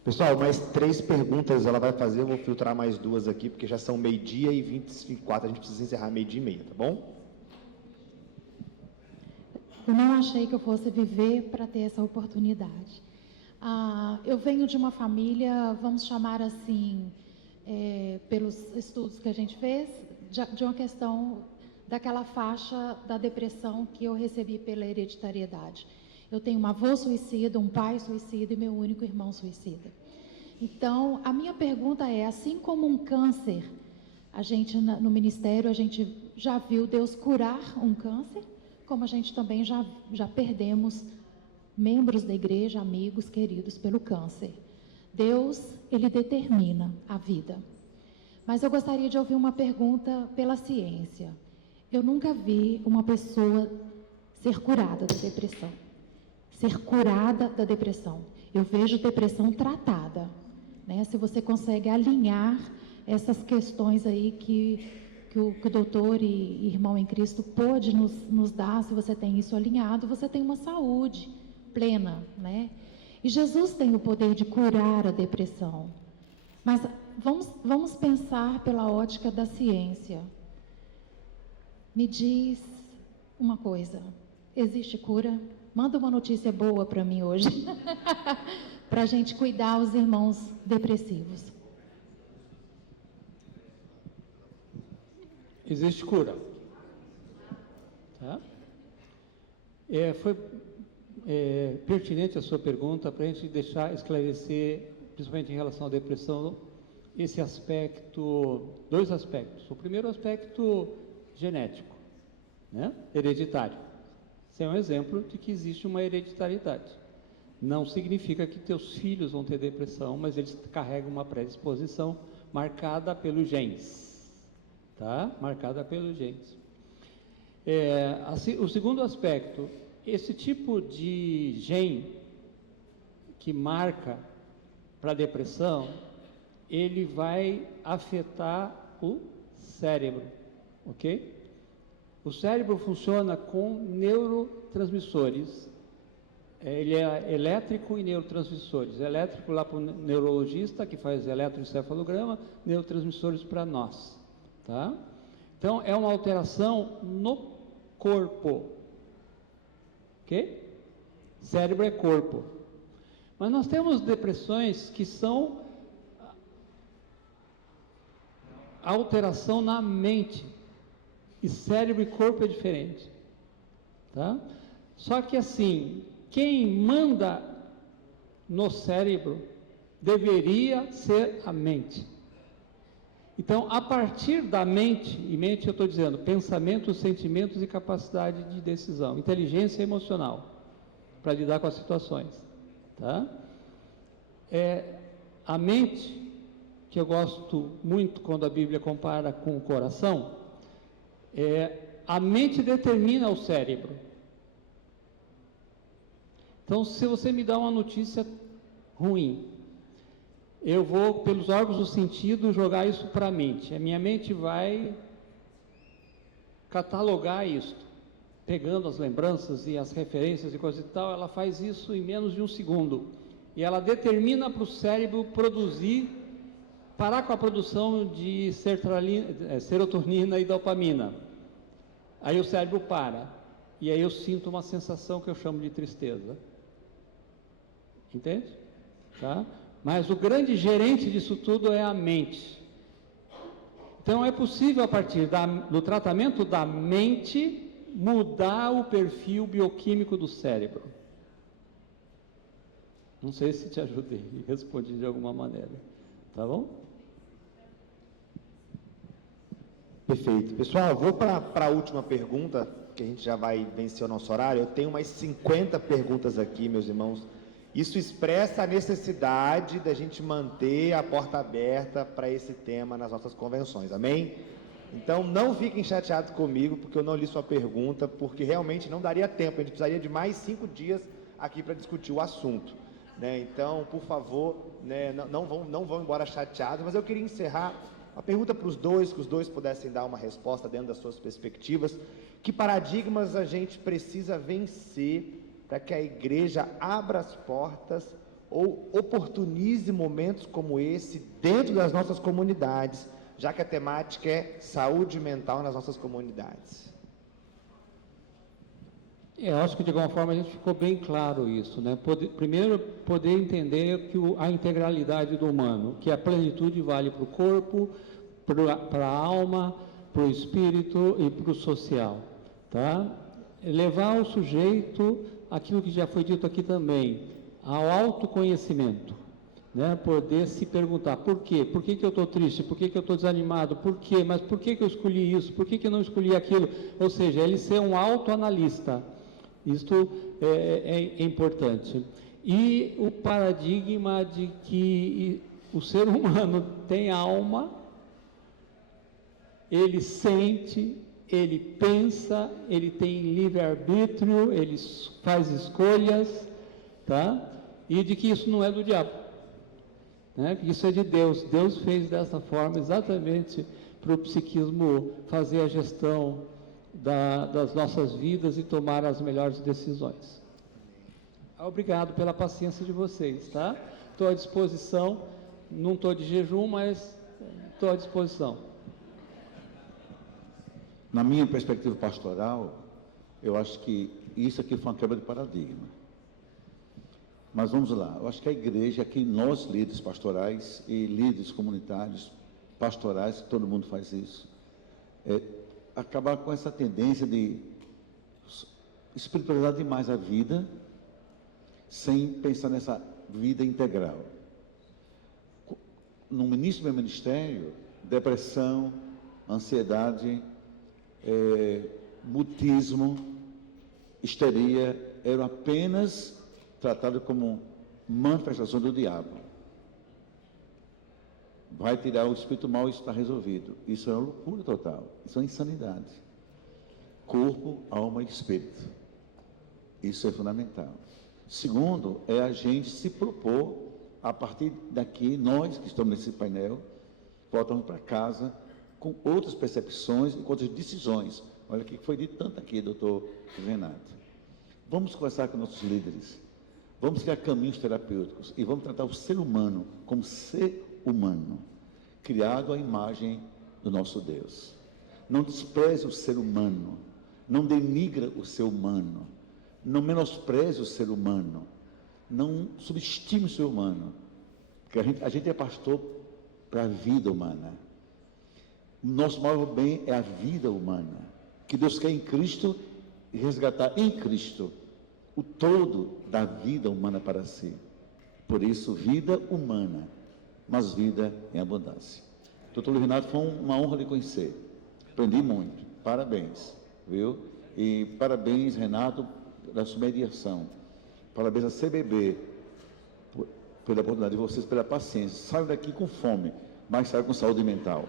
Pessoal, mais 3 perguntas ela vai fazer, eu vou filtrar mais 2 aqui, porque já são 12h e 24, a gente precisa encerrar 12h30, tá bom? Eu não achei que eu fosse viver para ter essa oportunidade. Eu venho de uma família, vamos chamar assim, pelos estudos que a gente fez, de uma questão daquela faixa da depressão que eu recebi pela hereditariedade. Eu tenho um avô suicida, um pai suicida e meu único irmão suicida. Então, a minha pergunta é, assim como um câncer, a gente no ministério, a gente já viu Deus curar um câncer, como a gente também já perdemos membros da igreja, amigos queridos pelo câncer. Deus, Ele determina a vida. Mas eu gostaria de ouvir uma pergunta pela ciência. Eu nunca vi uma pessoa ser curada da depressão. Ser curada da depressão. Eu vejo depressão tratada, né? Se você consegue alinhar essas questões aí que o doutor e irmão em Cristo pôde nos dar, se você tem isso alinhado, você tem uma saúde plena, né? E Jesus tem o poder de curar a depressão. Mas vamos pensar pela ótica da ciência. Me diz uma coisa, existe cura? Manda uma notícia boa para mim hoje, para a gente cuidar os irmãos depressivos. Existe cura. Tá? Foi pertinente a sua pergunta para a gente deixar esclarecer, principalmente em relação à depressão, esse aspecto, 2 aspectos. O primeiro aspecto genético, né? Hereditário. Esse é um exemplo de que existe uma hereditariedade. Não significa que teus filhos vão ter depressão, mas eles carregam uma predisposição marcada pelos genes, tá? Marcada pelos genes. O segundo aspecto, esse tipo de gene que marca para a depressão, ele vai afetar o cérebro, ok? O cérebro funciona com neurotransmissores. Ele é elétrico e neurotransmissores. Elétrico lá para o neurologista, que faz eletroencefalograma, neurotransmissores para nós. Tá? Então, é uma alteração no corpo. Ok? Cérebro é corpo. Mas nós temos depressões que são alteração na mente. E cérebro e corpo é diferente. Tá? Só que assim, quem manda no cérebro deveria ser a mente. Então, a partir da mente, e mente eu estou dizendo, pensamentos, sentimentos e capacidade de decisão, inteligência emocional, para lidar com as situações. Tá? A mente, que eu gosto muito quando a Bíblia compara com o coração, a mente determina o cérebro. Então, se você me dá uma notícia ruim, eu vou, pelos órgãos do sentido, jogar isso para a mente. A minha mente vai catalogar isso. pegando as lembranças e as referências e coisa e tal, ela faz isso em menos de 1 segundo. E ela determina para o cérebro parar com a produção de serotonina e dopamina. Aí o cérebro para. E aí eu sinto uma sensação que eu chamo de tristeza. Entende? Tá? Mas o grande gerente disso tudo é a mente. Então é possível, a partir do tratamento da mente, mudar o perfil bioquímico do cérebro. Não sei se te ajudei, respondi de alguma maneira. Tá bom? Perfeito. Pessoal, eu vou para a última pergunta, que a gente já vai vencer o nosso horário. Eu tenho umas 50 perguntas aqui, meus irmãos. Isso expressa a necessidade da gente manter a porta aberta para esse tema nas nossas convenções, amém? Então, não fiquem chateados comigo, porque eu não li sua pergunta, porque realmente não daria tempo, a gente precisaria de mais 5 dias aqui para discutir o assunto, né? Então, por favor, né, não vão embora chateados, mas eu queria encerrar a pergunta para os dois, que os dois pudessem dar uma resposta dentro das suas perspectivas. Que paradigmas a gente precisa vencer para que a igreja abra as portas ou oportunize momentos como esse dentro das nossas comunidades, já que a temática é saúde mental nas nossas comunidades? Eu acho que de alguma forma a gente ficou bem claro isso, né? Primeiro, poder entender que a integralidade do humano, que a plenitude vale para o corpo, para a alma, para o espírito e para o social, tá? Levar o sujeito, aquilo que já foi dito aqui também, ao autoconhecimento, né? Poder se perguntar, por quê? Por que eu estou triste? Por que eu estou desanimado? Por quê? Mas por que eu escolhi isso? Por que eu não escolhi aquilo? Ou seja, ele ser um autoanalista. Isto é importante. E o paradigma de que o ser humano tem alma, ele sente, ele pensa, ele tem livre-arbítrio, ele faz escolhas, tá? E de que isso não é do diabo, né? Que isso é de Deus. Deus fez dessa forma exatamente para o psiquismo fazer a gestão das nossas vidas e tomar as melhores decisões. Obrigado pela paciência de vocês, tá? Estou à disposição, não estou de jejum, mas estou à disposição. Na minha perspectiva pastoral, eu acho que isso aqui foi uma quebra de paradigma. Mas vamos lá, eu acho que a igreja, aqui nós líderes pastorais e líderes comunitários, pastorais, todo mundo faz isso, acabar com essa tendência de espiritualizar demais a vida, sem pensar nessa vida integral. No início do meu ministério, depressão, ansiedade, mutismo, histeria, eram apenas tratados como manifestações do diabo. Vai tirar o espírito mal e isso está resolvido. Isso é uma loucura total, isso é uma insanidade. Corpo, alma e espírito. Isso é fundamental. Segundo, é a gente se propor, a partir daqui, nós que estamos nesse painel, voltamos para casa com outras percepções e com outras decisões. Olha o que foi dito tanto aqui, doutor Renato. Vamos conversar com nossos líderes, vamos criar caminhos terapêuticos e vamos tratar o ser humano como ser humano, criado à imagem do nosso Deus. Não despreze o ser humano, não denigra o ser humano, não menospreze o ser humano, não subestime o ser humano, porque a gente é pastor para a vida humana. O nosso maior bem é a vida humana, que Deus quer em Cristo e resgatar em Cristo o todo da vida humana para si. Por isso, vida humana, mas vida em abundância. Doutor Luiz Renato, foi uma honra lhe conhecer. Aprendi muito. Parabéns, viu? E parabéns, Renato, pela sua mediação. Parabéns à CBB pela oportunidade de vocês, pela paciência. Saiam daqui com fome, mas saiam com saúde mental.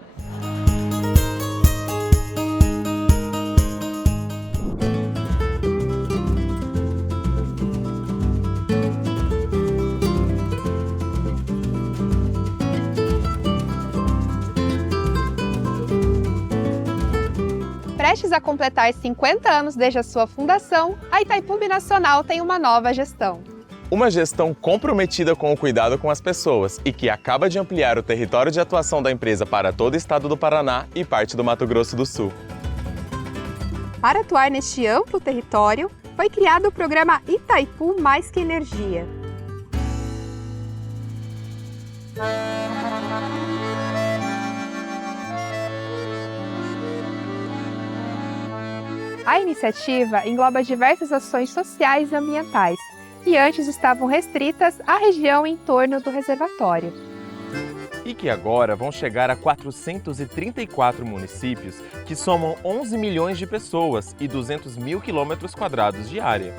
Prestes a completar 50 anos desde a sua fundação, a Itaipu Binacional tem uma nova gestão. Uma gestão comprometida com o cuidado com as pessoas e que acaba de ampliar o território de atuação da empresa para todo o estado do Paraná e parte do Mato Grosso do Sul. Para atuar neste amplo território, foi criado o programa Itaipu Mais que Energia. A iniciativa engloba diversas ações sociais e ambientais, que antes estavam restritas à região em torno do reservatório. E que agora vão chegar a 434 municípios, que somam 11 milhões de pessoas e 200 mil quilômetros quadrados de área.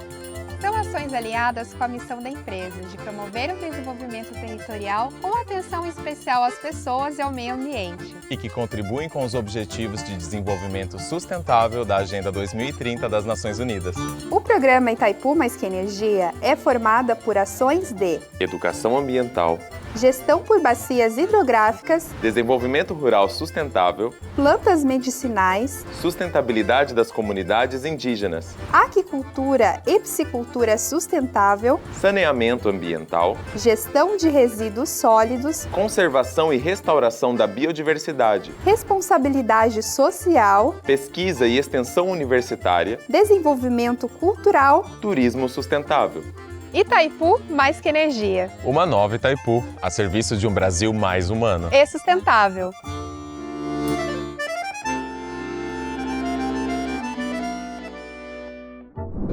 São ações alinhadas com a missão da empresa de promover o desenvolvimento territorial com atenção especial às pessoas e ao meio ambiente. E que contribuem com os Objetivos de Desenvolvimento Sustentável da Agenda 2030 das Nações Unidas. O programa Itaipu Mais que Energia é formado por ações de Educação ambiental, gestão por bacias hidrográficas, desenvolvimento rural sustentável, plantas medicinais, sustentabilidade das comunidades indígenas, aquicultura e piscicultura sustentável, saneamento ambiental, gestão de resíduos sólidos, conservação e restauração da biodiversidade, responsabilidade social, pesquisa e extensão universitária, desenvolvimento cultural, turismo sustentável. Itaipu Mais que Energia. Uma nova Itaipu, a serviço de um Brasil mais humano e sustentável.